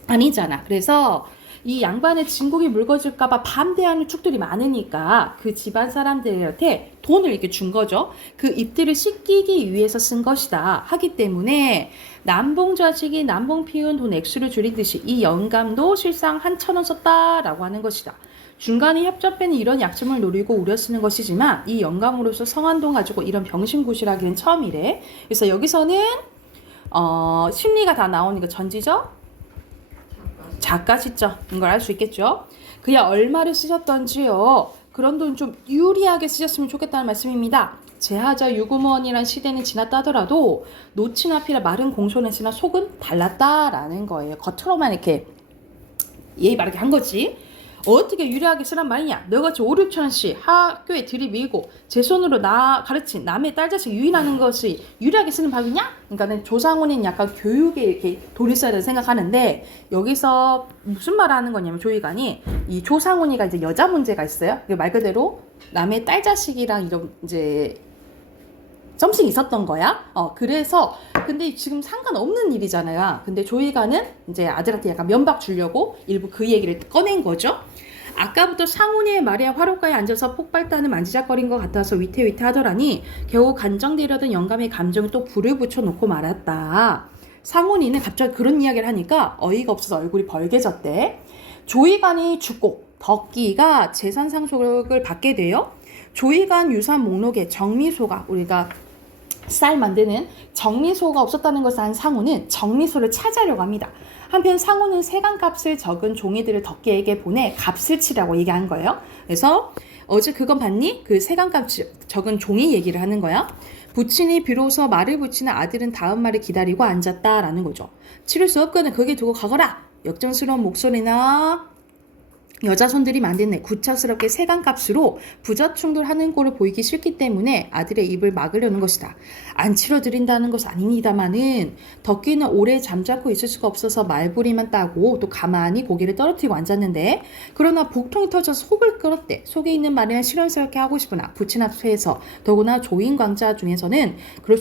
아니잖아. 그래서 이 양반의 진국이 묽어질까봐 반대하는 축들이 많으니까 그 집안 사람들한테 돈을 이렇게 준 거죠. 그 입들을 씻기기 위해서 쓴 것이다 하기 때문에 남봉 자식이 남봉 피운 돈 액수를 줄이듯이 이 영감도 실상 한 1,000원 썼다라고 하는 것이다. 중간에 협잡해는 이런 약점을 노리고 우려 쓰는 것이지만 이 영감으로서 성한돈 가지고 이런 병신구실하기는 처음이래. 그래서 여기서는 심리가 다 나오니까 전지적 작가 시점인 걸 알 수 있겠죠. 그야 얼마를 쓰셨던지요. 그런 돈 좀 유리하게 쓰셨으면 좋겠다는 말씀입니다. 제하자 유구무원이란 시대는 지났다 하더라도 노친 앞이라 마른 공손했으나 속은 달랐다라는 거예요. 겉으로만 이렇게 예의 바르게 한 거지. 어떻게 유리하게 쓰란 말이냐. 너같이 5, 6천원씩 학교에 들이밀고 제 손으로 나 가르친 남의 딸자식 유인하는 것이 유리하게 쓰는 방이냐? 그러니까는 조상훈은 약간 교육에 이렇게 돈을 써야 된다고 생각하는데 여기서 무슨 말을 하는 거냐면 조이관이 이 조상훈이가 이제 여자 문제가 있어요. 말 그대로 남의 딸자식이랑 이런 이제 썸씽이 있었던 거야. 그래서 근데 지금 상관없는 일이잖아요. 근데 조이가는 이제 아들한테 약간 면박 주려고 일부 그 얘기를 꺼낸 거죠. 아까부터 상훈이의 말에 화로가에 앉아서 폭발단을 만지작거린 것 같아서 위태위태하더라니 겨우 간정되려던 영감의 감정에 또 불을 붙여놓고 말았다. 상훈이는 갑자기 그런 이야기를 하니까 어이가 없어서 얼굴이 벌개졌대. 조이간이 죽고 덕기가 재산 상속을 받게 돼요. 조이간 유산 목록에 정미소가 우리가 쌀 만드는 정미소가 없었다는 것을 안 상우는 정미소를 찾아려고 합니다. 한편 상우는 세간값을 적은 종이들을 덕기에게 보내 값을 치라고 얘기한 거예요. 그래서 어제 그건 봤니? 그 세간값 적은 종이 얘기를 하는 거야. 부친이 비로소 말을 붙이는 아들은 다음 말을 기다리고 앉았다라는 거죠. 치를 수 없거든 거기 두고 가거라. 역정스러운 목소리나 여자 손들이 만든 구차스럽게 세간값으로 부자충돌하는 꼴을 보이기 싫기 때문에 아들의 입을 막으려는 것이다. 안 치러드린다는 것은 아닙니다마는 덕기는 오래 잠자코 있을 수가 없어서 말부리만 따고 또 가만히 고개를 떨어뜨리고 앉았는데 그러나 복통이 터져서 속을 끓었대. 속에 있는 말은 실현스럽게 하고 싶으나 부친 앞에서 더구나 조인광자 중에서는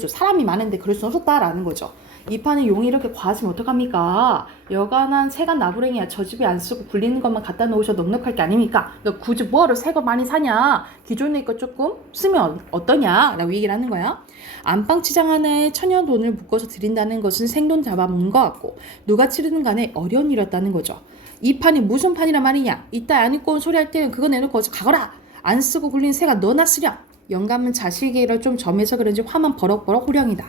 사람이 많은데 그럴 수 없었다라는 거죠. 이 판에 용이 이렇게 과하시면 어떡합니까? 여간한 세간 나부랭이야. 저 집에 안 쓰고 굴리는 것만 갖다 놓으셔도 넉넉할 게 아닙니까? 너 굳이 뭐하러 새 거 많이 사냐? 기존에 거 조금 쓰면 어떠냐? 라고 얘기를 하는 거야. 안방치장 하나에 1,000원 돈을 묶어서 드린다는 것은 생돈 잡아먹는 것 같고 누가 치르든 간에 어려운 일이었다는 거죠. 이 판이 무슨 판이란 말이냐? 이따 안 입고 온 소리 할 때는 그거 내놓고 어서 가거라. 안 쓰고 굴린 새가 너나 쓰렴. 영감은 자식이라 좀 점해서 그런지 화만 버럭버럭 호령이다.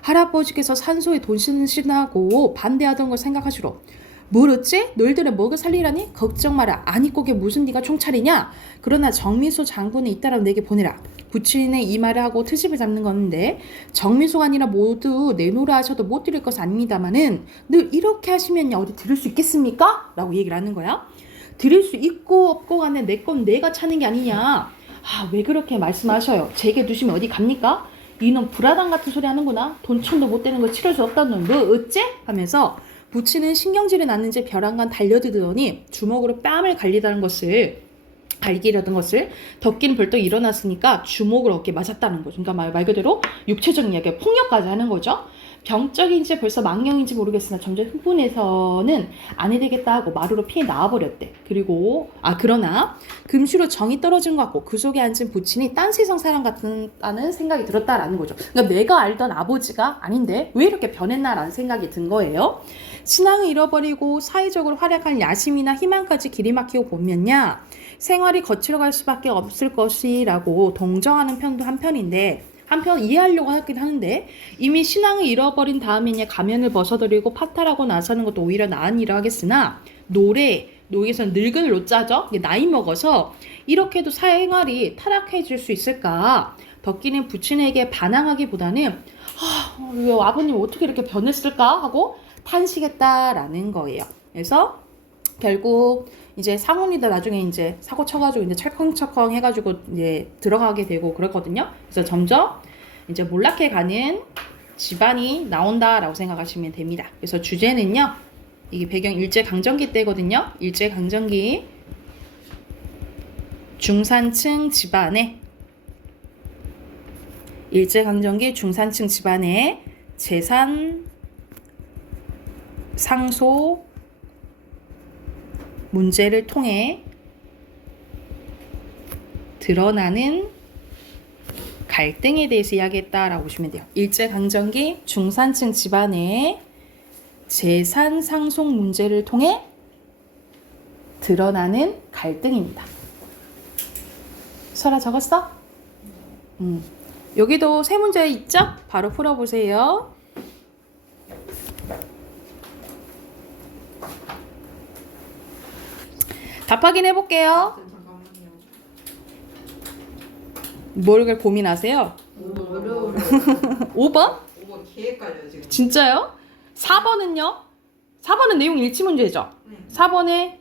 할아버지께서 산소에 돈 쓰시나고 반대하던 걸 생각하시로. 뭘 어째? 너희들은 먹여 살리라니? 걱정 마라. 안 입고 게 무슨 네가 총차리냐? 그러나 정미소 장군은 이따라 내게 보내라. 부친의 이 말을 하고 트집을 잡는 건데 정미소가 아니라 모두 내놓으라 하셔도 못 드릴 것은 아닙니다마는 늘 이렇게 하시면 어디 드릴 수 있겠습니까? 라고 얘기를 하는 거야. 드릴 수 있고 없고 간에 내 건 내가 차는 게 아니냐. 왜 그렇게 말씀하셔요? 제게 두시면 어디 갑니까? 이놈 불화당 같은 소리 하는구나. 돈천도 못 되는 거 치를 수 없다는 놈. 너 어째? 하면서 부친은 신경질이 났는지 벼랑간 달려들더니 주먹으로 뺨을 갈기려던 것을 덕기는 벌떡 일어났으니까 주먹을 어깨에 맞았다는 거죠. 그러니까 말 그대로 육체적인 이야기 폭력까지 하는 거죠. 병적인지 벌써 망령인지 모르겠으나 점점 흥분해서는 안 해되겠다 하고 마루로 피해 나와버렸대. 그러나 금시로 정이 떨어진 것 같고 그 속에 앉은 부친이 딴 세상 사람 같다는 생각이 들었다라는 거죠. 그러니까 내가 알던 아버지가 아닌데 왜 이렇게 변했나라는 생각이 든 거예요. 신앙을 잃어버리고 사회적으로 활약할 야심이나 희망까지 길이 막히고 보면야 생활이 거칠어갈 수밖에 없을 것이라고 동정하는 편도 한편인데 한편 이해하려고 하긴 하는데 이미 신앙을 잃어버린 다음에 가면을 벗어버리고 파탈하고 나서는 것도 오히려 나은 일을 하겠으나 노예에서는 늙은 노자죠. 나이 먹어서 이렇게도 생활이 타락해질 수 있을까? 덕기는 부친에게 반항하기보다는 아버님 어떻게 이렇게 변했을까? 하고 탄식했다라는 거예요. 그래서 결국 이제 상훈이도 나중에 이제 사고 쳐가지고 이제 철컹철컹 해가지고 이제 들어가게 되고 그랬거든요. 그래서 점점 이제 몰락해 가는 집안이 나온다라고 생각하시면 됩니다. 그래서 주제는요, 이게 배경 일제강점기 때거든요. 일제강점기 중산층 집안의 재산 상소 문제를 통해 드러나는 갈등에 대해서 이야기했다라고 보시면 돼요. 일제강점기 중산층 집안의 재산 상속 문제를 통해 드러나는 갈등입니다. 설아 적었어? 여기도 세 문제 있죠? 바로 풀어보세요. 답 확인해볼게요. 잠깐만요. 뭘 고민하세요? 어려워. 5번? 5번 개 헷갈려요 지금. 진짜요? 4번은요? 4번은 내용 일치 문제죠? 네. 4번에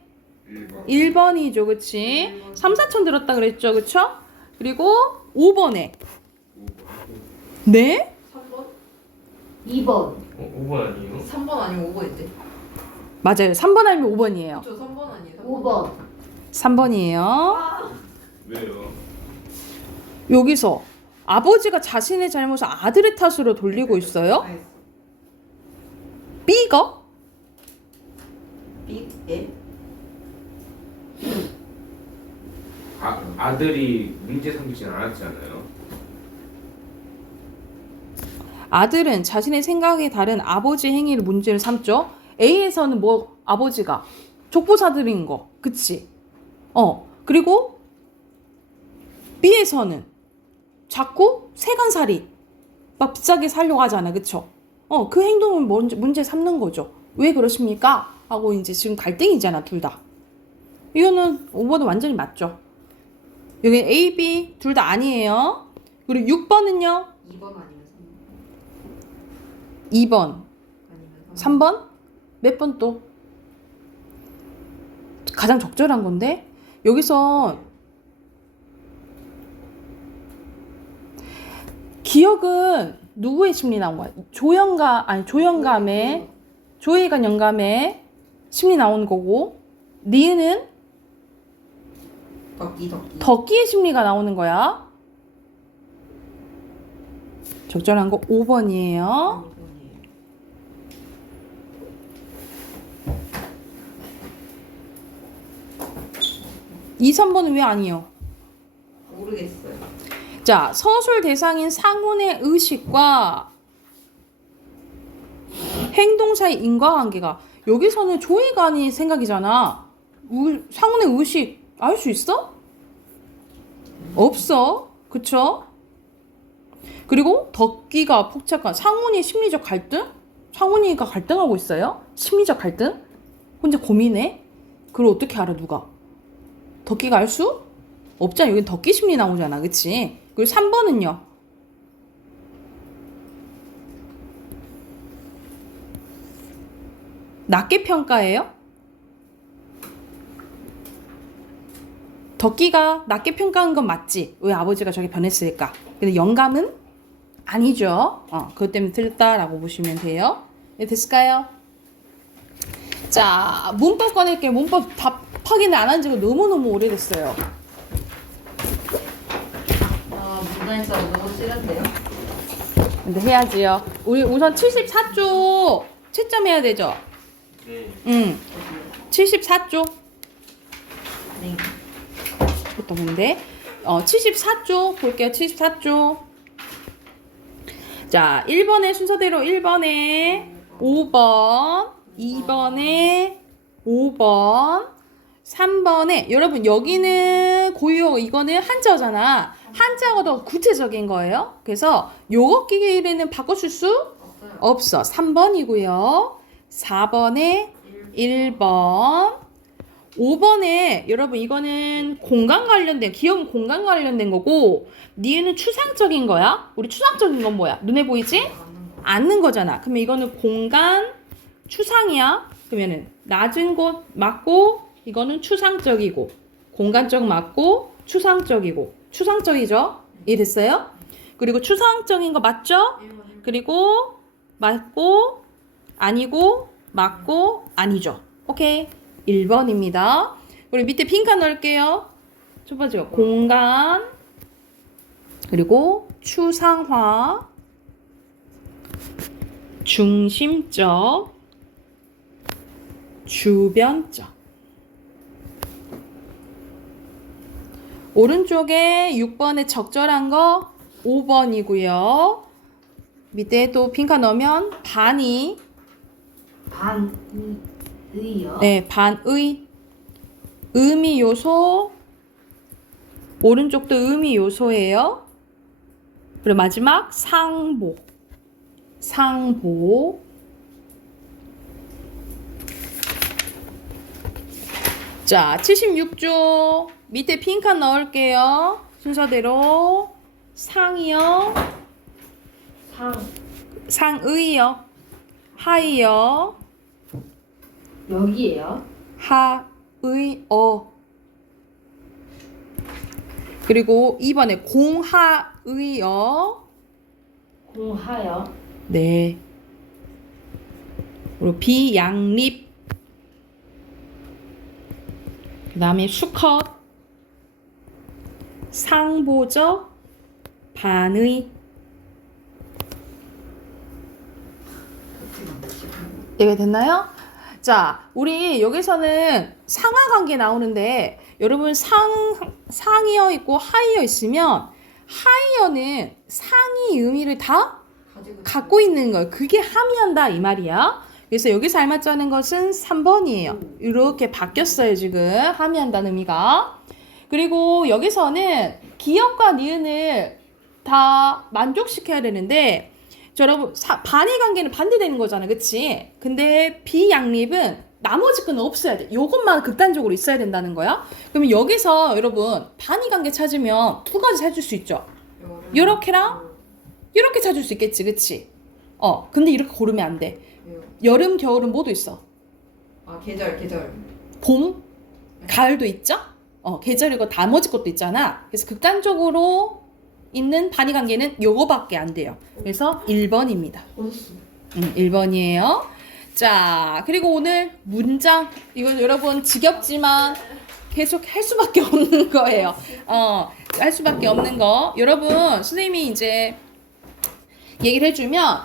1번. 1번이죠, 그치? 3, 4천 들었다 그랬죠, 그쵸? 그리고 5번에 5번. 네? 3번? 2번. 5번 아니에요? 3번 아니면 5번인데? 맞아요. 3번 아니면 5번이에요. 저 3번 아니에요? 5번. 3번이에요. 왜요? 여기서 아버지가 자신의 잘못을 아들의 탓으로 돌리고 있어요. B가? B? 예? 아들이 문제 삼기진 않았지 않아요? 아들은 자신의 생각에 다른 아버지 행위를 문제를 삼죠. A에서는 뭐 아버지가 족보사들인 거, 그치? 그리고 B에서는 자꾸 세간살이 막 비싸게 살려고 하잖아, 그쵸? 그 행동을 문제 삼는 거죠. 왜 그러십니까? 하고 이제 지금 갈등이잖아, 둘 다. 이거는 5번은 완전히 맞죠. 여기 A, B 둘 다 아니에요. 그리고 6번은요? 2번 아니면 2번, 아니면 3번? 몇 번 또? 가장 적절한 건데 여기서 기억은 누구의 심리 나온 거야? 조영감의 조혜관 영감의 심리 나오는 거고 니은은 덕기. 덕기의 심리가 나오는 거야. 적절한 거 5번이에요. 2, 3번은 왜 아니에요? 모르겠어요. 자, 서술 대상인 상훈의 의식과 행동 사이 인과관계가 여기서는 조이간이 생각이잖아. 상훈의 의식 알 수 있어? 없어. 그쵸? 그리고 덕기가 폭착한 상훈이 심리적 갈등? 상훈이가 갈등하고 있어요? 심리적 갈등? 혼자 고민해? 그걸 어떻게 알아 누가? 덕기가 알 수? 없잖아. 여긴 덕기 심리 나오잖아. 그치? 그리고 3번은요. 낮게 평가해요? 덕기가 낮게 평가한 건 맞지? 왜 아버지가 저렇게 변했을까? 근데 영감은 아니죠. 그것 때문에 틀렸다라고 보시면 돼요. 네, 됐을까요? 자, 문법 꺼낼게요. 문법 답 확인을 안 한 지가 너무너무 오래됐어요. 문화에서 너무 싫은데요? 근데 해야지요. 우리 우선 74쪽 채점해야 되죠? 네. 74쪽. 네. 또 근데 74쪽 볼게요. 74쪽. 자, 1번의 순서대로 1번에 5번, 2번에 5번, 3번에 여러분 여기는 고유어 이거는 한자어잖아. 한자어가 더 구체적인 거예요. 그래서 요거 끼리는 바꿔줄 수 없어. 3번이고요. 4번에 1번, 5번에 여러분 이거는 공간 관련된 기억은 공간 관련된 거고 니은은 추상적인 거야. 우리 추상적인 건 뭐야? 눈에 보이지? 않는 거잖아. 그러면 이거는 공간 추상이야. 그러면은 낮은 곳 맞고 이거는 추상적이고 공간적 맞고 추상적이고 추상적이죠? 이해됐어요? 그리고 추상적인 거 맞죠? 그리고 맞고 아니고 맞고 아니죠. 오케이. 1번입니다. 우리 밑에 빈칸 넣을게요. 첫 번째가 공간 그리고 추상화 중심적 주변적 오른쪽에 6번에 적절한 거 5번이고요. 밑에 또 빈칸 넣으면 반이 반의요? 네, 반의 의미 요소 오른쪽도 의미 요소예요. 그리고 마지막 상보 자, 76조 밑에 빈칸 넣을게요. 순서대로 상이요. 상의요. 하이요. 여기에요? 하의어. 그리고 2번에 공하의어. 공하요? 네. 그리고 비양립. 그 다음에 수컷. 상보적. 반의. 이해가 됐나요? 자, 우리 여기서는 상하관계 나오는데 여러분 상이어 있고 하이어 있으면 하이어는 상이 의미를 다 갖고 있는 거예요. 그게 함의한다 이 말이야. 그래서 여기서 알맞자는 것은 3번이에요. 이렇게 바뀌었어요 지금 함의한다는 의미가. 그리고 여기서는 기역과 니은을 다 만족시켜야 되는데 여러분 반의 관계는 반대되는 거잖아, 그치? 근데 비양립은 나머지 건 없어야 돼. 요것만 극단적으로 있어야 된다는 거야. 그러면 여기서 여러분 반의 관계 찾으면 두 가지 찾을 수 있죠. 요렇게랑 이렇게 찾을 수 있겠지, 그치? 근데 이렇게 고르면 안 돼. 왜요? 여름, 겨울은 모두 있어. 아 계절 봄, 가을도 있죠? 계절이고 나머지 것도 있잖아. 그래서 극단적으로 있는 반의 관계는 요거밖에 안 돼요. 그래서 1번입니다. 1번이에요. 자, 그리고 오늘 문장 이거 여러분 지겹지만 계속 할 수밖에 없는 거예요. 할 수밖에 없는 거. 여러분 선생님이 이제 얘기를 해주면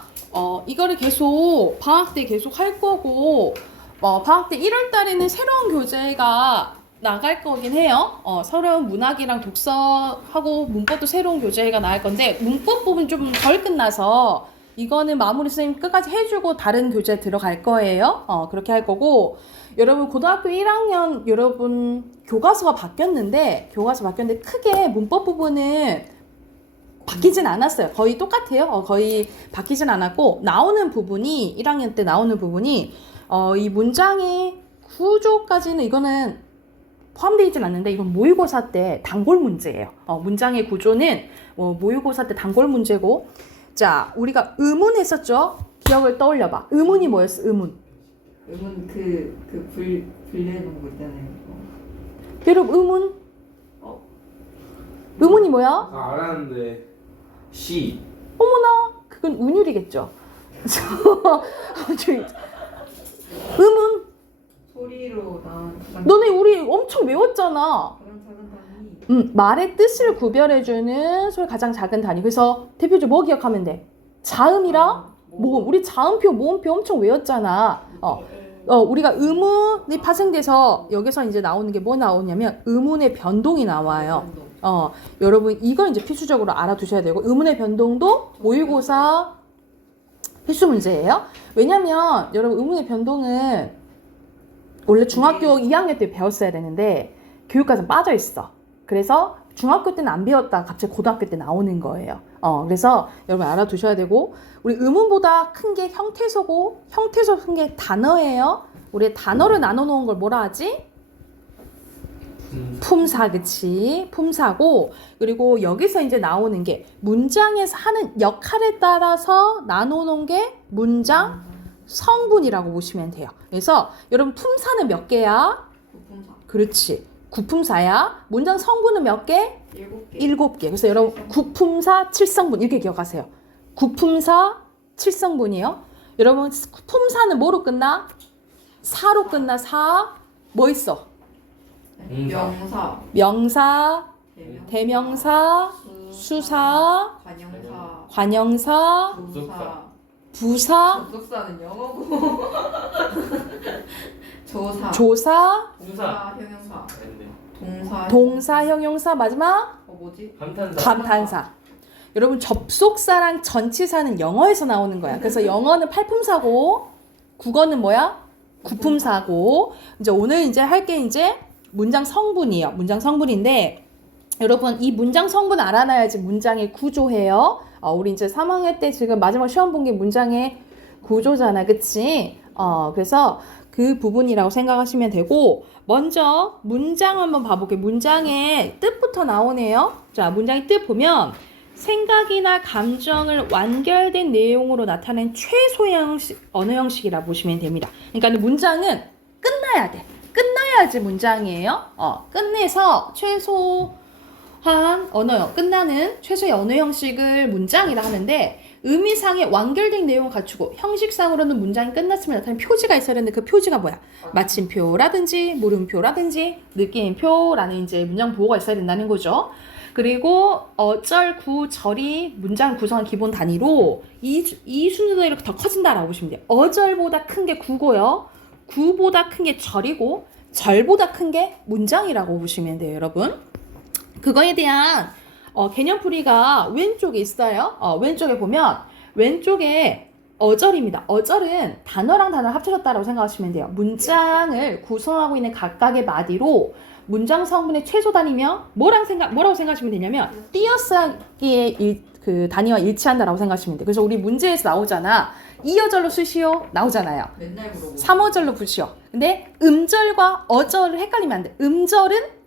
이거를 계속 방학 때 계속 할 거고 방학 때 1월 달에는 새로운 교재가 나갈 거긴 해요. 새로운 문학이랑 독서하고 문법도 새로운 교재가 나갈 건데 문법 부분 좀 덜 끝나서 이거는 마무리 선생님 끝까지 해주고 다른 교재 들어갈 거예요. 그렇게 할 거고 여러분 고등학교 1학년 여러분 교과서가 바뀌었는데 크게 문법 부분은 바뀌진 않았어요. 거의 똑같아요. 거의 바뀌진 않았고 나오는 부분이 1학년 때 나오는 부분이 이 문장의 구조까지는 이거는 포함되어 있진 않는데 이건 모의고사 때 단골 문제예요. 문장의 구조는 모의고사 때 단골 문제고 자 우리가 의문 했었죠? 기억을 떠올려봐. 의문이 뭐였어? 의문 불려놓은 거 있잖아요. 여러분 의문? 의문이 뭐야? 알았는데 시 어머나 그건 운율이겠죠. 의문 소리로 나온 너네 우리 엄청 외웠잖아. 가장 작은 단위. 말의 뜻을 구별해주는 소리 가장 작은 단위. 그래서 대표적으로 뭐 기억하면 돼? 자음이랑 모음. 우리 자음표, 모음표 엄청 외웠잖아. 우리가 의문이 파생돼서 여기서 이제 나오는 게 뭐 나오냐면 의문의 변동이 나와요. 여러분 이걸 이제 필수적으로 알아두셔야 되고 의문의 변동도 모의고사 필수 문제예요. 왜냐면 여러분 의문의 변동은 원래 중학교 2학년 때 배웠어야 되는데 교육과정 빠져 있어. 그래서 중학교 때는 안 배웠다 갑자기 고등학교 때 나오는 거예요. 그래서 여러분 알아두셔야 되고 우리 의문보다 큰 게 형태소고 형태소 큰 게 단어예요. 우리 단어를 나눠 놓은 걸 뭐라 하지? 품사, 그치? 품사고 그리고 여기서 이제 나오는 게 문장에서 하는 역할에 따라서 나눠 놓은 게 문장 성분이라고 보시면 돼요. 그래서 여러분 품사는 몇 개야? 구품사. 그렇지. 구품사야. 문장 성분은 몇 개? 7개. 7개. 그래서 여러분 구품사 7성분 이렇게 기억하세요. 구품사 7성분이요. 여러분 품사는 뭐로 끝나? 사로 끝나. 사. 뭐 있어? 명사. 명사, 대명사, 수사, 관형사, 부사. 부사, 접속사는 영어고. 조사. 조사, 부사 형용사. 동사. 형용사, 마지막 뭐지? 감탄사. 감탄사. 여러분 접속사랑 전치사는 영어에서 나오는 거야. 그래서 영어는 팔품사고 국어는 뭐야? 구품사고. 이제 오늘 이제 할 게 이제 문장 성분이에요. 문장 성분인데 여러분 이 문장 성분 알아놔야지 문장의 구조해요. 우리 이제 3학년 때 지금 마지막 시험 본 게 문장의 구조잖아, 그치? 그래서 그 부분이라고 생각하시면 되고 먼저 문장 한번 봐볼게요. 문장의 뜻부터 나오네요. 자, 문장의 뜻 보면 생각이나 감정을 완결된 내용으로 나타낸 최소의 형식, 언어 형식이라 보시면 됩니다. 그러니까 문장은 끝나야 돼. 끝나야지 문장이에요. 끝내서 끝나는 최소의 언어 형식을 문장이라 하는데 의미상의 완결된 내용을 갖추고 형식상으로는 문장이 끝났으면 나타나는 표지가 있어야 되는데 그 표지가 뭐야? 마침표라든지 물음표라든지 느낌표라는 이제 문장 보호가 있어야 된다는 거죠. 그리고 어절, 구, 절이 문장 구성한 기본 단위로 이 순서대로 이렇게 더 커진다라고 보시면 돼요. 어절보다 큰 게 구고요. 구보다 큰 게 절이고 절보다 큰 게 문장이라고 보시면 돼요, 여러분. 그거에 대한 개념풀이가 왼쪽에 있어요. 왼쪽에 보면 왼쪽에 어절입니다. 어절은 단어랑 단어를 합쳐졌다고 생각하시면 돼요. 문장을 구성하고 있는 각각의 마디로 문장 성분의 최소 단위며 뭐라고 생각하시면 되냐면 띄어쓰기의 그 단위와 일치한다라고 생각하시면 돼요. 그래서 우리 문제에서 나오잖아. 2어절로 쓰시오 나오잖아요. 맨날 물어보고. 3어절로 붙이오. 근데 음절과 어절을 헷갈리면 안 돼. 음절은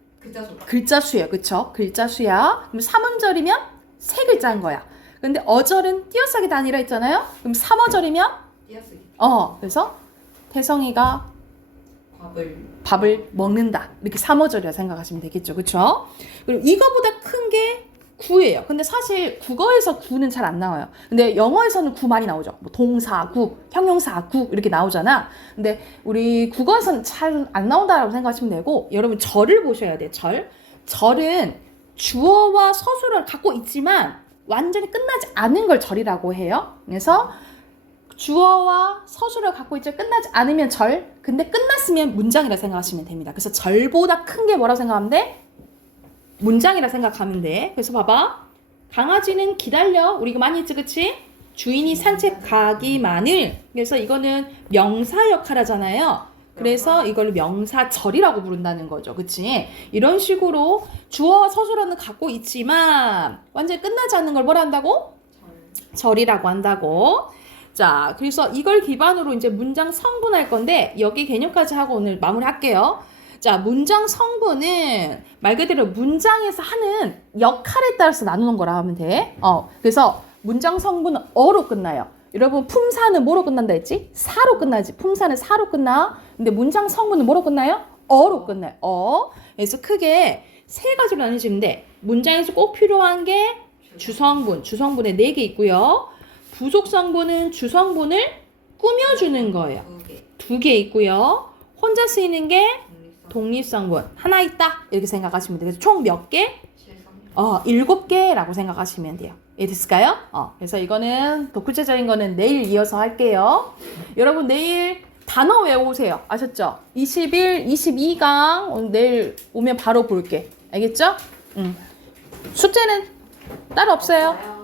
글자 수예요. 그쵸? 글자 수야. 그럼 3음절이면 세 글자인 거야. 근데 어절은 띄어쓰기 단위라 했잖아요. 그럼 3어절이면 띄어쓰기. 그래서 태성이가 밥을 먹는다. 이렇게 3어절이라 생각하시면 되겠죠. 그쵸? 그리고 이거보다 큰 게 구예요. 근데 사실 국어에서 구는 잘 안 나와요. 근데 영어에서는 구 많이 나오죠. 뭐 동사, 구, 형용사, 구 이렇게 나오잖아. 근데 우리 국어에서는 잘 안 나온다라고 생각하시면 되고 여러분 절을 보셔야 돼요. 절은 주어와 서술을 갖고 있지만 완전히 끝나지 않은 걸 절이라고 해요. 그래서 주어와 서술을 갖고 있죠. 끝나지 않으면 절. 근데 끝났으면 문장이라 생각하시면 됩니다. 그래서 절보다 큰 게 뭐라고 생각하면 돼? 문장이라 생각하면 돼. 그래서 봐봐. 강아지는 기다려. 우리 이거 많이 했지, 그치? 주인이 산책 가기만을. 그래서 이거는 명사 역할 하잖아요. 그래서 이걸 명사절이라고 부른다는 거죠. 그치? 이런 식으로 주어와 서술어는 갖고 있지만 완전히 끝나지 않는 걸 뭐라 한다고? 절이라고 한다고. 자, 그래서 이걸 기반으로 이제 문장 성분할 건데 여기 개념까지 하고 오늘 마무리할게요. 자, 문장 성분은 말 그대로 문장에서 하는 역할에 따라서 나누는 거라 하면 돼. 그래서 문장 성분은 어로 끝나요. 여러분 품사는 뭐로 끝난다 했지? 사로 끝나지. 품사는 사로 끝나. 근데 문장 성분은 뭐로 끝나요? 어로 끝나요. 그래서 크게 세 가지로 나뉘어지는데 문장에서 꼭 필요한 게 주성분. 주성분에 4개 있고요. 부속 성분은 주성분을 꾸며주는 거예요. 2개 있고요. 혼자 쓰이는 게 독립성분 하나 있다 이렇게 생각하시면 돼요. 그래서 총 몇 개? 7개라고 생각하시면 돼요. 이해됐을까요? 그래서 이거는 더 구체적인 거는 내일 이어서 할게요. 여러분 내일 단어 외우세요. 아셨죠? 21, 22강 오늘 내일 오면 바로 볼게. 알겠죠? 숙제는 따로 없어요.